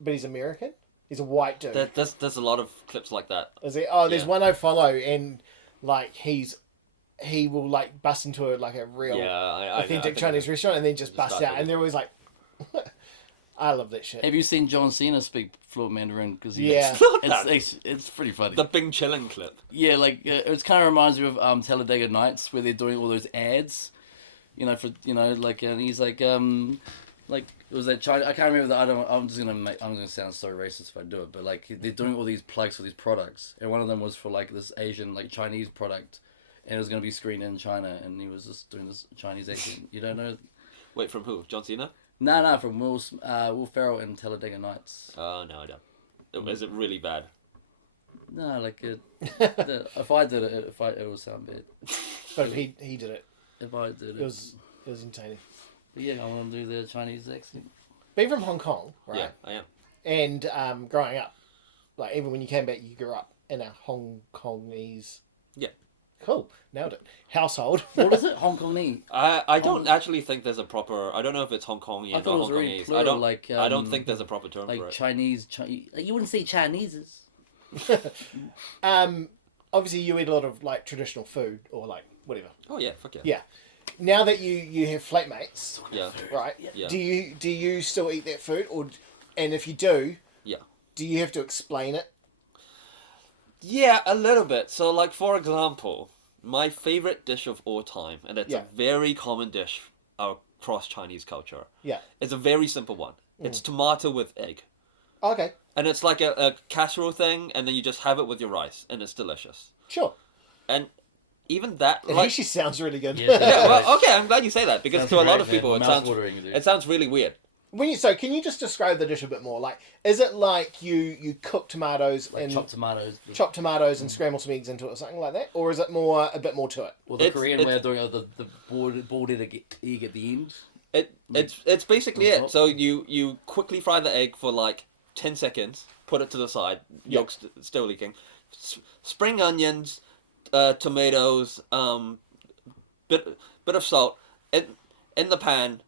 but he's American. He's a white dude. There's a lot of clips like that. Is it? Oh, there's Yeah. one I follow, and like he will like bust into a real I authentic think Chinese restaurant, and then just bust start out, with and it. they're always like, I love that shit. Have you seen John Cena speak fluent Mandarin? Because Yeah. it's pretty funny. The Bing Chilling clip. Yeah, like it kind of reminds me of Talladega Nights, where they're doing all those ads, and he's like it was that China. I can't remember I'm gonna sound so racist if I do it, but like they're doing all these plugs for these products, and one of them was for like this Asian Chinese product, and it was gonna be screened in China, and he was just doing this Chinese accent. You don't know? Wait, from who? John Cena? No, from Will Ferrell in Talladega Nights. Oh no, I don't. Is it really bad? No, like if I did it, it would sound bad. But if he did it, If I did it was entertaining. But yeah, I want to do the Chinese accent. Being from Hong Kong, right? Yeah, I am. And growing up, like even when you came back, you grew up in a Hong Kongese. Yeah. Cool, nailed it. Household. What is it? Hong Kongese. I don't actually think there's a proper. I don't know if it's Hong Kongian I thought it or was Hong really Kongese. plural, I don't think there's a proper term like for it. Chinese. You wouldn't say Chineses. Obviously, you eat a lot of like traditional food or like whatever. Oh yeah, fuck yeah. Yeah. Now that you have flatmates, Yeah. right? Yeah. Do you still eat that food, and if you do, Yeah. do you have to explain it? Yeah, a little bit. So, like, for example, my favorite dish of all time, and it's Yeah. a very common dish across Chinese culture. Yeah. It's a very simple one. It's tomato with egg. Okay, And it's like a casserole thing, and then you just have it with your rice, and it's delicious. sure. And even that, It like, actually sounds really good. Yeah, yeah, well, okay, I'm glad you say that, because Sounds to a lot great, of people, man. it Mouth sounds watering, dude. it sounds really weird. Can you just describe the dish a bit more? Like, is it like you cook tomatoes Like and chopped tomatoes. and scramble some eggs into it or something like that, or is it a bit more to it? Or the It's- Korean it's- way of doing it, the boiled egg at the end. It's basically on it. top. So you quickly fry the egg for like 10 seconds, put it to the side, Yeah. yolk's still leaking. Spring onions, tomatoes, bit of salt in the pan.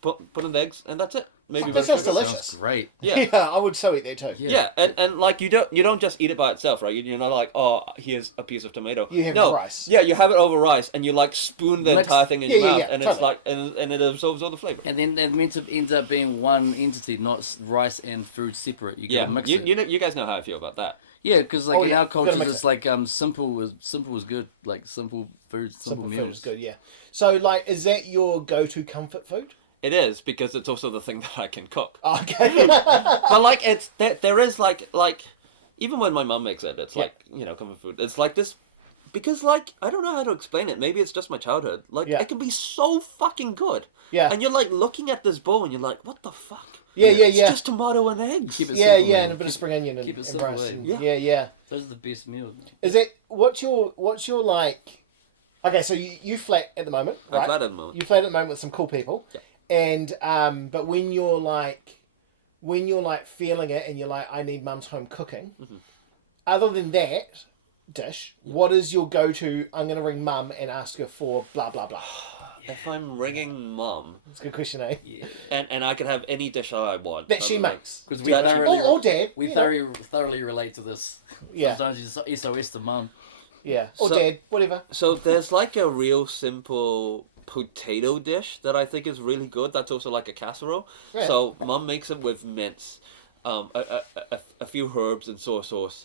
Put in the eggs, and that's it. Maybe Fuck, a bit that of sounds sugar. delicious. Sounds great. Yeah. I would so eat that too. Yeah. Yeah, and like you don't just eat it by itself, right? You're not like, oh, here's a piece of tomato. You have no, rice. Yeah, you have it over rice, and you like spoon the Mix- entire thing in Yeah, your yeah, mouth, yeah, and it's totally. like, and it absorbs all the flavor. And then it meant to end up being one entity, not rice and food separate. You Yeah, gotta mix you, it. you know, you guys know how I feel about that. Yeah, because like Oh, in yeah, our gotta cultures, mix it's it. like simple was good. Like simple food, simple Simple meals. food is good, yeah. So, like, is that your go-to comfort food? It is because it's also the thing that I can cook. Okay. But like it's there is like even when my mum makes it, it's Yeah. like, you know, comfort food. It's like this because like I don't know how to explain it. Maybe it's just my childhood. Like Yeah. it can be so fucking good. Yeah. And you're like looking at this bowl and you're like, what the fuck? Yeah, yeah, It's yeah. just tomato and eggs. Keep it Yeah, simple, yeah, man. and a bit of Keep- spring onion and, keep it and simple, rice. eh? And, Yeah. yeah, yeah. Those are the best meals. Man. Is it what's your like? Okay, so you flat at the moment, I'm right? glad at the moment. You flat at the moment with some cool people, Yeah. and but when you're like feeling it and you're like, I need mum's home cooking. Mhm. Other than that dish, what is your go-to? I'm gonna ring mum and ask her for blah blah blah. If I'm ringing mum That's a good question, eh? Yeah. and I can have any dish that I want. That she other than- makes, Because we That- thoroughly, or dad. we you know. thoroughly relate to this. Yeah, Sometimes you just SOS to mum. yeah, or So- dad, whatever. So there's like a real simple potato dish that I think is really good. That's also like a casserole. Yeah. So mum makes it with mince, a few herbs and soy sauce,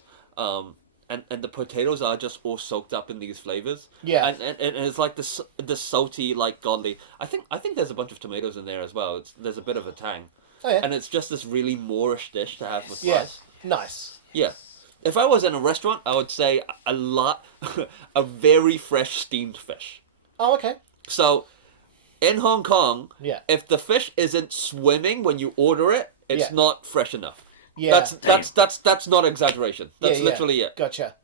and the potatoes are just all soaked up in these flavors. Yeah. And it's like the salty, like godly. I think there's a bunch of tomatoes in there as well. There's a bit of a tang, Oh yeah, and it's just this really Moorish dish to have with Yeah. rice. nice. Yeah. If I was in a restaurant, I would say a very fresh steamed fish. Oh okay. So, in Hong Kong, Yeah. if the fish isn't swimming when you order it, it's Yeah. not fresh enough. Yeah. That's not exaggeration. That's Yeah, literally it. Gotcha.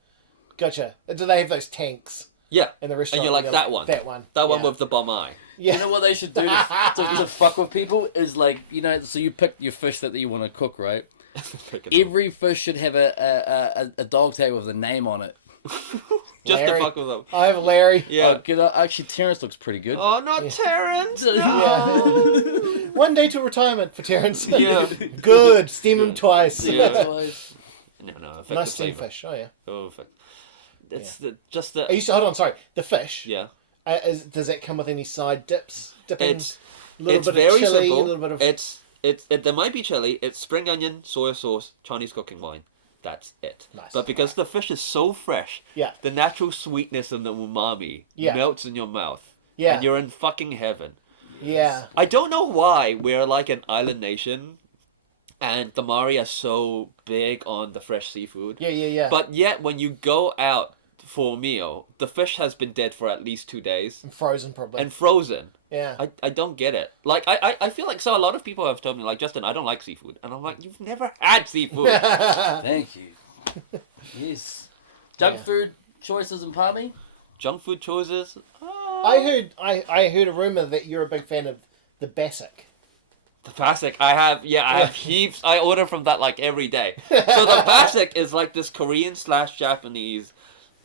Do they have those tanks Yeah. in the restaurant? And you're like, that one. That one. That one yeah. with the bum eye. Yeah. You know what they should do to fuck with people is like, you know, so you pick your fish that you want to cook, right? Every fish should have a dog tag with a name on it. Just Larry. to fuck with them. I have Larry. Yeah. Oh, good. Actually, Terrence looks pretty good. Oh, not Terrence. No. Yeah. One day to retirement for Terrence. Yeah. Good. Steam him twice. Yeah. Otherwise- No, effective Nice steam flavor. fish. Oh yeah. Oh, effect. It's just the. Are you, hold on. Sorry. The fish. Yeah. Does that come with any side dips? Dipping. It's a little it's bit very of chili. simple. A little bit of. There might be chili. It's spring onion, soy sauce, Chinese cooking wine. That's it. Nice. But because the fish is so fresh, Yeah. the natural sweetness and the umami Yeah. melts in your mouth. Yeah. And you're in fucking heaven. Yeah. I don't know why we're like an island nation and the Maori are so big on the fresh seafood. Yeah. But yet when you go out for a meal, the fish has been dead for at least 2 days. And frozen probably. And frozen. yeah. I don't get it. Like, I feel like, so a lot of people have told me, like, Justin, I don't like seafood. And I'm like, you've never had seafood. Thank you. Yes. Junk Yeah. food choices in Palmy? Junk food choices? I heard a rumor that you're a big fan of the Basic. The Basic, I have heaps. I order from that, like, every day. So the Basic is, like, this Korean/Japanese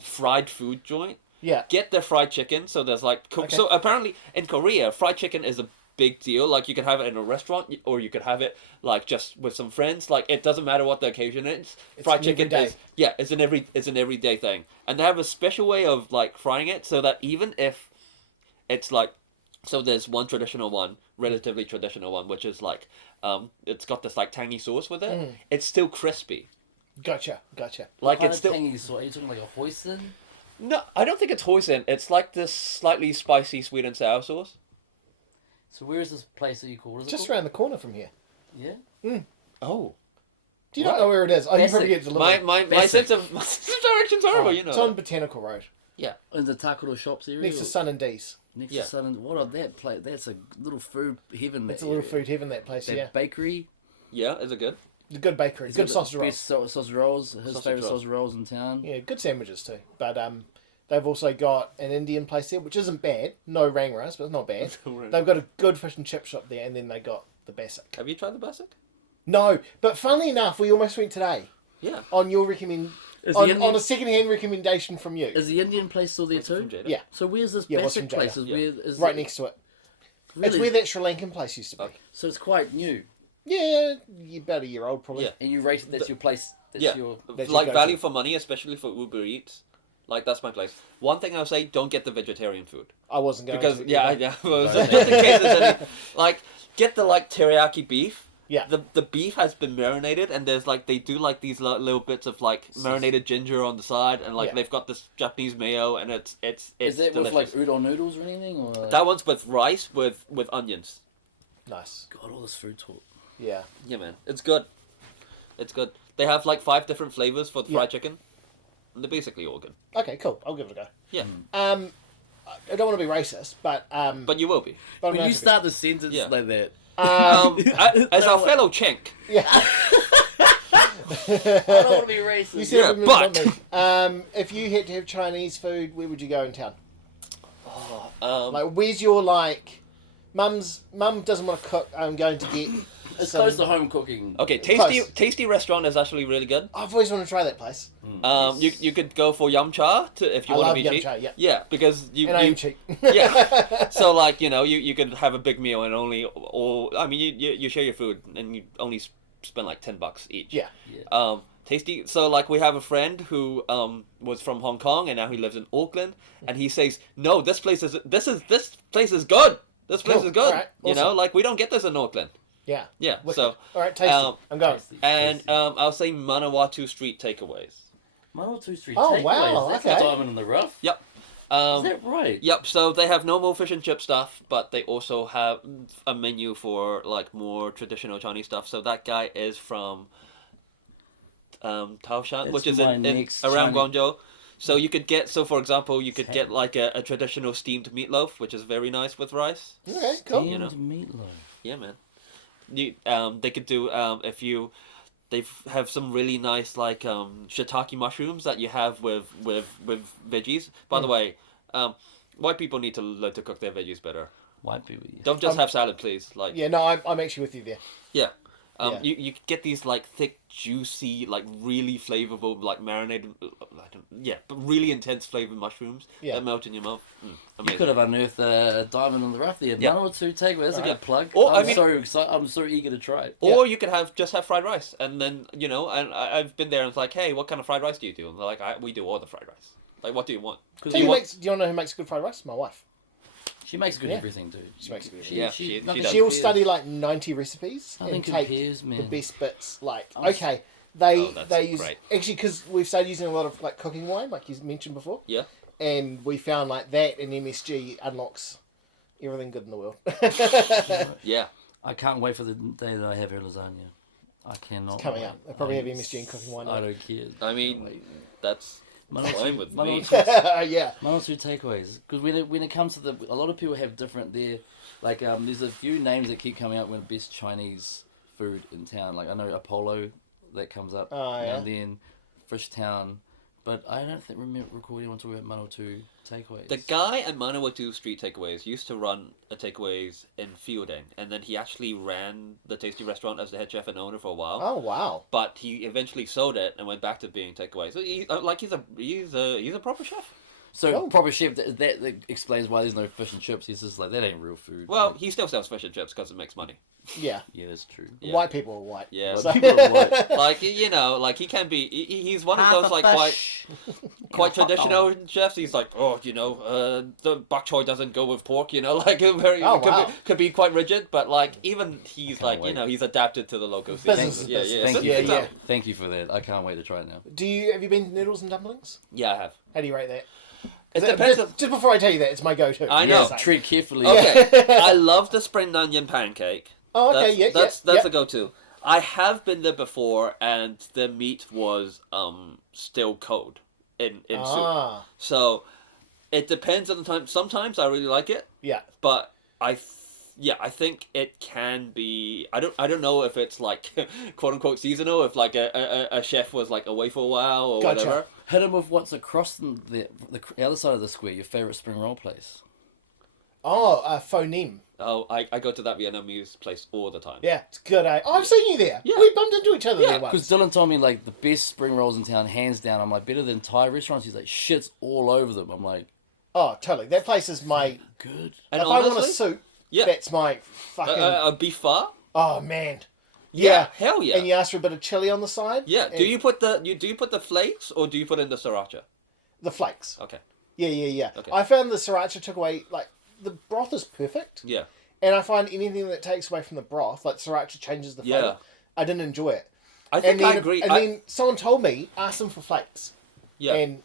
fried food joint. Yeah. Get their fried chicken. So there's, like, Okay. so apparently in Korea, fried chicken is a big deal. Like, you can have it in a restaurant, or you could have it, like, just with some friends. Like, it doesn't matter what the occasion is. It's Fried an chicken everyday. it's an everyday thing. And they have a special way of, like, frying it so that even if it's like, so there's one traditional one, relatively traditional one, which is like, it's got this like tangy sauce with it. It's still crispy. Gotcha. Like, What it's kind still of tangy sauce? Are you talking like a hoisin? no. I don't think it's hoisin. It's like this slightly spicy sweet and sour sauce. So where is this place that you call? What is it Just called? around the corner from here. Yeah. Oh, Do you not know where it is? Oh, you probably Basic. get delivered. my Basic. sense of direction's horrible. You know. It's on Botanical Road, In the Takuro shops area? next to or- Sun and D's. Next Yeah. to Southern. What are that place? That's a little food heaven. It's that a little area. food heaven, that place. That Yeah, bakery. Yeah, is it good? the good bakery, It's good got the sausage rolls. best sausage rolls. His Sausage favorite rolls. sausage rolls in town. Yeah, good sandwiches too. But they've also got an Indian place there, which isn't bad. No rangras, but it's not bad. They've got a good fish and chip shop there, and then they got the Basic. Have you tried the Basic? No, but funnily enough, we almost went today Yeah. on your Is on the Indian, a second-hand recommendation from you. is the Indian place still there Was it too? from Jada? Yeah. So where's this Yeah, it was basic from Jada. place? Is Yeah. where is Right it, next to it. Really? It's where that Sri Lankan place used to be. Okay. So it's quite new, Yeah, about a year old probably. Yeah. and you rated that's your place. That's Yeah. your. That's Like your value go-to. for money, especially for Uber Eats. Like, that's my place. One thing I'll say: don't get the vegetarian food I wasn't going because to. well, just in case there's any, like, get the like teriyaki beef. Yeah. The beef has been marinated, and there's like they do like these little bits of like marinated ginger on the side, and like Yeah. they've got this Japanese mayo, and it's Is that delicious. with like udon noodles or anything? Or like... That one's with rice with onions. Nice. God, all this food talk. Yeah. Yeah, man, it's good. It's good. They have like 5 different flavors for the Yeah. fried chicken, and they're basically all good. Okay, cool. I'll give it a go. Yeah, I don't want to be racist, but but you will be. but I'm When going you to be. start the sentence Yeah. like that, As our No, fellow chink, Yeah. I don't want to be racist. You said Yeah, it was but- not me. If you had to have Chinese food, where would you go in town? Like, where's your like? Mum doesn't want to cook. I'm going to get. It's some- close to home cooking. okay, Close. tasty restaurant is actually really good. I've always wanted to try that place. You could go for yum cha if you I want love to be yum cheap. cha, yeah. Yeah, because you And I am cheap. Yeah. So like you could have a big meal and only you share your food and you only spend like $10 each. Yeah. Tasty. So like we have a friend who was from Hong Kong and now he lives in Auckland and he says no, this place is good. This place is good. Cool. Alright, You know, awesome. like we don't get this in Auckland. Yeah. Yeah. Wicked. So All right, tasty. I'm going. Tasty, and tasty. I'll say Manawatu Street takeaways. 102 Street Oh, takeaways. wow, That's okay. diamond in the rough. Yep. Is that right? Yep, so they have normal fish and chip stuff, but they also have a menu for like more traditional Chinese stuff. So that guy is from Taoshan, which That's is my in next around Chinese- Guangzhou. So you could get, so for example, you could get like a traditional steamed meatloaf, which is very nice with rice. Okay, cool. Steamed You know. meatloaf. Yeah, man. They could do they have some really nice like shiitake mushrooms that you have with veggies. By the way, white people need to learn to cook their veggies better. White people. Yeah. Don't just have salad, please. Like Yeah, no, I'm actually with you there. yeah, Yeah. You get these like thick, juicy, like really flavorful, like marinated, but really intense flavored mushrooms Yeah. that melt in your mouth. You Amazing. could have unearthed a diamond on the rough there. Yeah. 1 or 2 takeaways. That's a Alright. good plug. Or, I I'm mean- so excited. I'm so eager to try it. Or you could just have fried rice, and then and I've been there and it's like, hey, what kind of fried rice do you do? And they're like, we do all the fried rice. Like, what do you want? Do Because you want- want to know who makes good fried rice? My wife. she makes good Yeah. everything, dude. She makes good Yeah, she nothing does. She'll compares. study like 90 recipes Nothing and take compares, man. the best bits. Like, I'm s- okay, they that's use great. actually because we've started using a lot of like cooking wine, like you mentioned before. Yeah. And we found like that in MSG unlocks everything good in the world. Yeah. I can't wait for the day that I have her lasagna. I cannot. It's coming wait. up. They probably have I'm MSG and cooking wine. I don't care. I mean, that's One or fine two- with one or me. two- Yeah. 1 or 2 takeaways, because when it comes to a lot of people have different there. Like there's a few names that keep coming up with best Chinese food in town. Like I know Apollo that comes up Oh, yeah. and then Fishtown, but I don't recall anyone talking about 1 or 2 takeaways. The guy at Manawatu Street Takeaways used to run a takeaways in Fielding, and then he actually ran the Tasty Restaurant as the head chef and owner for a while. Oh wow. But he eventually sold it and went back to being takeaway. So he's a proper chef. So Cool. proper chef that explains why there's no fish and chips. He's just like that ain't real food. Well, Like, he still sells fish and chips because it makes money. Yeah. yeah, that's true. Yeah. White people are white. Yeah, Well, like, people are white. like he can be. He's one of those like quite traditional chefs. He's like, the bok choy doesn't go with pork. Like very Oh, wow. could be quite rigid, but like even he's Can't like wait. he's adapted to the local scene. Business is Yeah, business. yeah. Thank So you. it's Yeah, out. Thank you for that. I can't wait to try it now. Have you been to Noodles and Dumplings? Yeah, I have. How do you rate that? It 'Cause depends. Just before I tell you that, it's my go-to. I know. Yes. Tread carefully. Okay, I love the spring onion pancake. Oh, okay. That's yeah. a go-to. I have been there before, and the meat was still cold in soup. Ah, So it depends on the time. Sometimes I really like it, yeah. but I think it can be. I don't know if it's like quote unquote seasonal. If like a chef was like away for a while or Gotcha. whatever. Hit him with what's across the other side of the square. Your favorite spring roll place. Oh, phoneme. Oh, I go to that Vietnamese place all the time. Yeah, it's good. Eh? Oh, I've seen you there. Yeah. We bumped into each other Yeah, there Because once. Dylan told me like the best spring rolls in town, hands down. I'm like better than Thai restaurants. He's like shit's all over them. I'm like Oh, totally. That place is my. good. And if I want a honestly, soup, yeah. that's my fucking. A beef pho? Oh man. Yeah, hell yeah. And you ask for a bit of chili on the side. Yeah. and Do you put the flakes or do you put in the sriracha? the flakes? Okay. Yeah. Okay. I found the sriracha took away like the broth is perfect, Yeah. and I find anything that takes away from the broth, like sriracha, changes the flavor. Yeah. I didn't enjoy it. I think and then, I agree. And then someone told me ask them for flakes. Yeah. And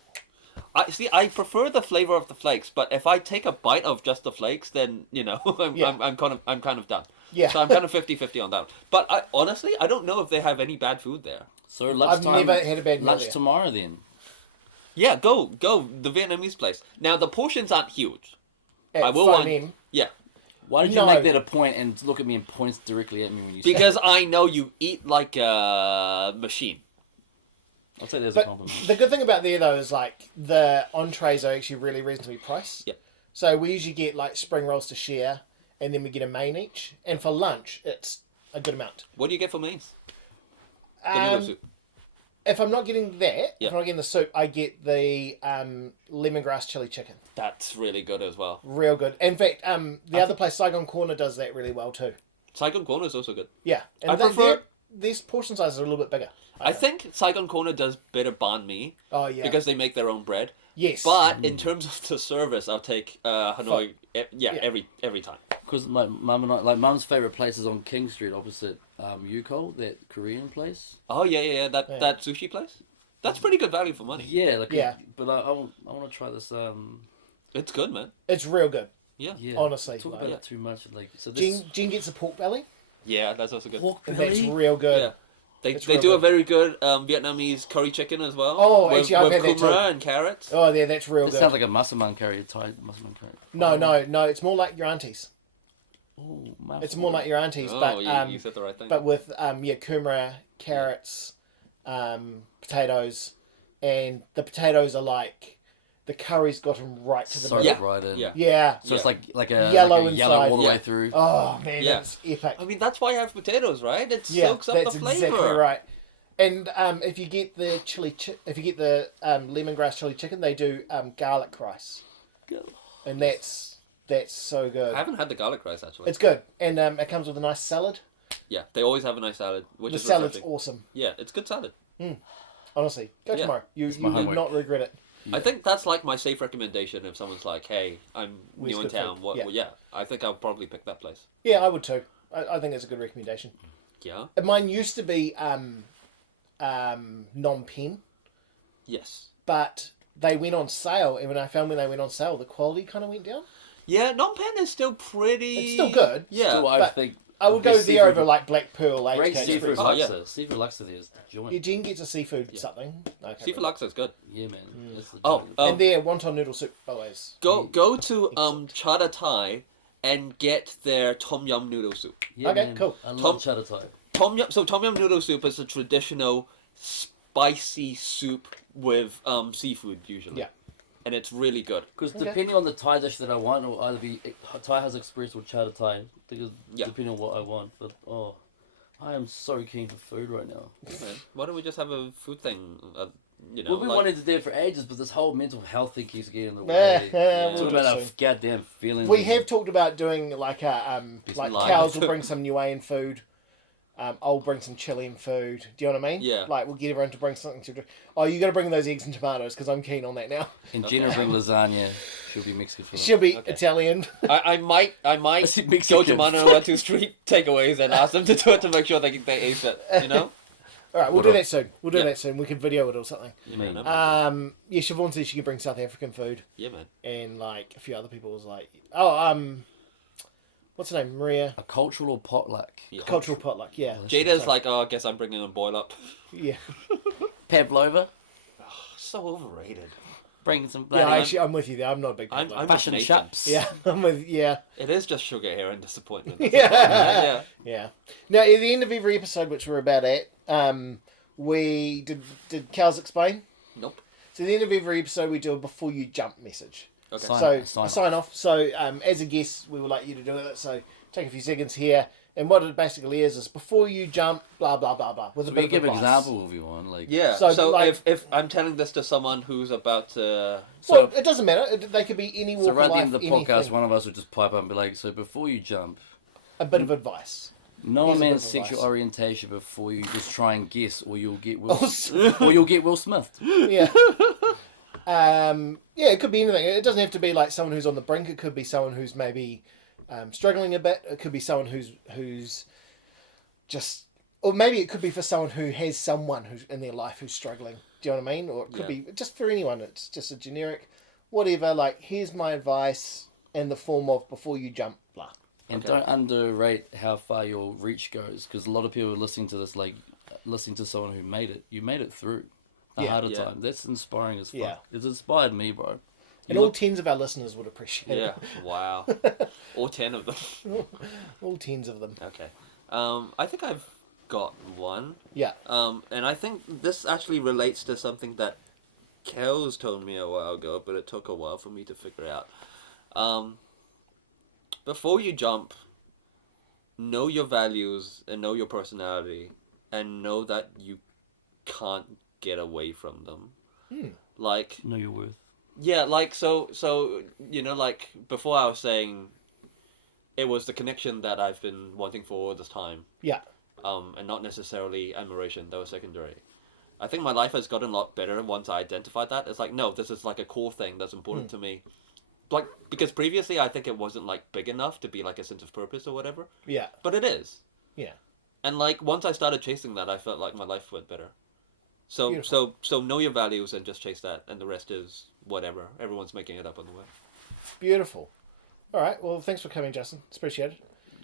I prefer the flavor of the flakes, but if I take a bite of just the flakes, then Yeah. I'm kind of done. yeah, So I'm kind of 50-50 on that. But honestly, I don't know if they have any bad food there. So I've lunchtime. never had a bad meal lunch there. tomorrow then. Yeah, go the Vietnamese place. Now the portions aren't huge. At I will want- phoneme. Yeah, Why did you No. make that a point and look at me and point directly at me when you say because I know you eat like a machine. I'll take that as a But compliment. the good thing about there though is like the entrees are actually really reasonably priced. Yep. So we usually get like spring rolls to share, and then we get a main each. And for lunch, it's a good amount. What do you get for mains? The noodle soup. If I'm not getting that, Yeah. if I'm not getting the soup, I get the lemongrass chili chicken. That's really good as well. Real good. In fact, the other place, Saigon Corner, does that really well too. Saigon Corner is also good. Yeah, and I prefer- these portion sizes are a little bit bigger. I think Saigon Corner does better banh mi Oh yeah. because they make their own bread. yes. But in terms of the service, I'll take Hanoi. Yeah. Every time. Because my mum and I, like mum's favorite place is on King Street opposite Yuko, that Korean place. Oh yeah. That Yeah. that sushi place. That's pretty good value for money. Yeah, like Yeah. but I want to try this. It's good, man. it's real good. Yeah. Yeah, Honestly, talk like- about Yeah. it too much. Like so this Jen gets a pork belly. Yeah, that's also good. pork And belly. that's real good. Yeah. They It's they real do a good. very good Vietnamese curry chicken as well. Oh, with, actually, I've with had that too. kumara and carrots. Oh yeah, that's real That good. sounds like a musselman curry, a Thai musselman curry. No, it's more like your aunties. Ooh, It's more like your aunties, Oh, but you said the right thing. but with kumara, carrots, potatoes, and the potatoes are like the curry's got them right to the So middle. Yeah. right in. Yeah. Yeah. So it's like a Yellow like a yellow inside. all the Yeah. way through. Oh man, Yeah. it's epic. I mean, that's why I have potatoes, right? It Yeah, soaks up that's the flavor. exactly right. And if you get the if you get the lemongrass chili chicken, they do garlic rice, and that's so good. I haven't had the garlic rice actually. It's good, and it comes with a nice salad. Yeah, they always have a nice salad, which The is salad's refreshing. awesome. Yeah, it's good salad. Honestly, go Yeah. tomorrow. You my will homework. not regret it. I think that's like my safe recommendation if someone's like, "Hey, I'm Where's new in good town." food? What? Yeah. Well, yeah, I think I'll probably pick that place. Yeah, I would too. I think it's a good recommendation. Yeah. And mine used to be non-pen, Yes. but they went on sale, and when they went on sale, the quality kind of went down. Yeah, non-pen is still pretty. It's still good. Yeah. Still, I but think I would go best there seafood- over like Black Pearl, Great HK seafood Express. Oh, yeah. laksa. Seafood laksa there is the joint. Eugene gets a seafood something. I can't Seafood remember. laksa is good. Yeah, man. That's the Oh, joint. And their wonton noodle soup, always. go to Chada Thai and get their tom yum noodle soup. Yeah, Okay, man. cool. I love Tom- Chada Thai. Tom yum noodle soup is a traditional spicy soup with seafood usually. Yeah. And it's really good. Because Okay. depending on the Thai dish that I want, it'll either be Thai House Express or Chada Thai. Because Yeah. depending on what I want. But I am so keen for food right now. Man, why don't we just have a food thing? You know, We've been like- wanting to do it for ages, but this whole mental health thing keeps getting in the Yeah, way. we'll Talk do it about our soon. goddamn feelings. We and- have talked about doing like a like live. cows will bring some Niuean food. I'll bring some Chilean food. Do you know what I mean? Yeah. Like we'll get everyone to bring something to. Oh, you got to bring those eggs and tomatoes because I'm keen on that now. And Jenna bring lasagna. She'll be Mexican for them. She'll be Okay. Italian. I might see go Mexican. to Manawatu Street takeaways and ask them to do it to make sure they ace it. You know? All right, we'll What do up? that soon. We'll do Yeah. that soon. We can video it or something. Yeah, man. Man. Yeah, Siobhan said she can bring South African food, Yeah, man. and like a few other people was like, what's her name? Maria. A cultural potluck. Yeah. Cultural potluck. Yeah. Jada's like, oh, I guess I'm bringing a boil up. Yeah. Pavlova. So overrated. Bring some Yeah. bloody Actually, I'm with you there. I'm not a big. I'm potluck. fashion Nathan. shops. Yeah, I'm with. Yeah. It is just sugar, hair, and disappointment. Yeah. Yeah. Yeah. Now, at the end of every episode, which we're about at, we did Kelz explain. Nope. So at the end of every episode, we do a before you jump message. Okay. So a sign off. So as a guest, we would like you to do it. So take a few seconds here, and what it basically is before you jump, blah blah blah blah, with a So bit we of give an advice. example if you want. Like, Yeah. So, So, like- if I'm telling this to someone who's about to, Well, it doesn't matter. They could be any walk So of right at the life, end of the anything. podcast, one of us would just pipe up and be like, so before you jump, A bit of advice. know a Here's a bit man's of sexual advice. orientation before you just try and guess, or you'll get Oh, or you'll get Will Smith. yeah. Yeah, it could be anything. It doesn't have to be like someone who's on the brink. It could be someone who's maybe struggling a bit. It could be someone who's just, or maybe it could be for someone who has someone who's in their life who's struggling. Do you know what I mean? Or it could be just for anyone. It's just a generic, whatever. Like, here's my advice in the form of before you jump, blah. And Okay. don't underrate how far your reach goes, because a lot of people are listening to this, like listening to someone who made it. You made it through a Yeah. harder Yeah. time. That's inspiring as fuck. Yeah. It's inspired me, bro. And all 10s of our listeners would appreciate yeah. it. Wow. Or 10 of them. All 10s of them. Okay. I think I've got one. Yeah. And I think this actually relates to something that Kelz told me a while ago, but it took a while for me to figure out. Before you jump, know your values and know your personality, and know that you can't get away from them. Like, Know your worth. yeah, like so you know, like before I was saying, it was the connection that I've been wanting for all this time. Yeah. And not necessarily admiration. That was secondary. I think my life has gotten a lot better once I identified that. It's like, no, this is like a core thing that's important to me. Like, because previously I think it wasn't like big enough to be like a sense of purpose or whatever, Yeah. but it is. Yeah. And like once I started chasing that, I felt like my life went better. So Beautiful. so know your values and just chase that, and the rest is whatever. Everyone's making it up on the way. Beautiful. All right. Well, thanks for coming, Justin. It's appreciated.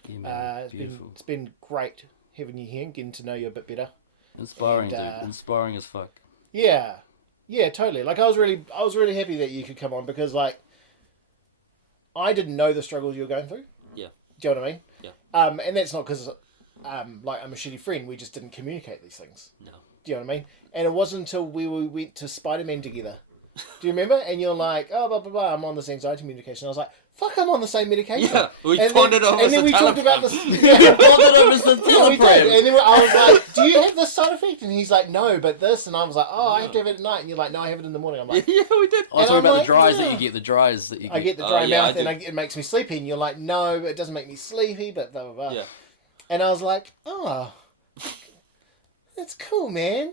Yeah, man. It's been Beautiful. it's been great having you here and getting to know you a bit better. Inspiring, and, dude. Inspiring as fuck. Yeah, yeah, totally. Like I was really happy that you could come on because like I didn't know the struggles you were going through. Yeah. Do you know what I mean? Yeah. And that's not because like I'm a shitty friend. We just didn't communicate these things. No. Do you know what I mean? And it wasn't until we went to Spider-Man together Do you remember? And you're like, oh, blah, blah, blah, I'm on this anxiety medication. I was like, fuck, I'm on the same medication. Yeah, we and bonded over and then we talked about this. Yeah, Bonded over some yeah, we did. Telegram. And then I was like, do you have this side effect? And he's like, no, but this. And I was like, oh, I have to have it at night. And you're like, no, I have it in the morning. I'm like, Yeah, we did. I was And talking I'm about like, the dries that yeah. you get. The dries that you get. I get the dry yeah, mouth I and it makes me sleepy. And you're like, no, it doesn't make me sleepy, but blah, blah, blah. Yeah. And I was like, oh, that's cool, man.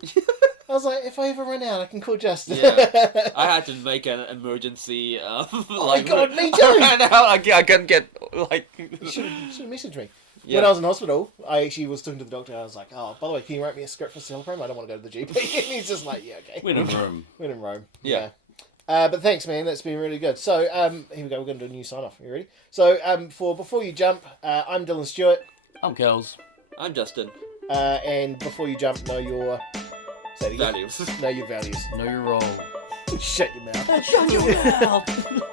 I was like, if I ever run out, I can call Justin. Yeah. I had to make an emergency. Oh my God, me too. And I couldn't get like. You should have messaged me. Yeah. When I was in hospital, I actually was talking to the doctor. I was like, oh, by the way, can you write me a script for Celebram? I don't want to go to the GP. And he's just like, yeah, okay. When in Rome. When in Rome. Yeah. But thanks, man. That's been really good. So, here we go. We're going to do a new sign-off. You ready? So, before you jump, I'm Dylan Stewart. I'm Kelz. I'm Justin. And before you jump, know your... Say it again. Values. Know your values. Know your role. Shut your mouth. Shut your mouth.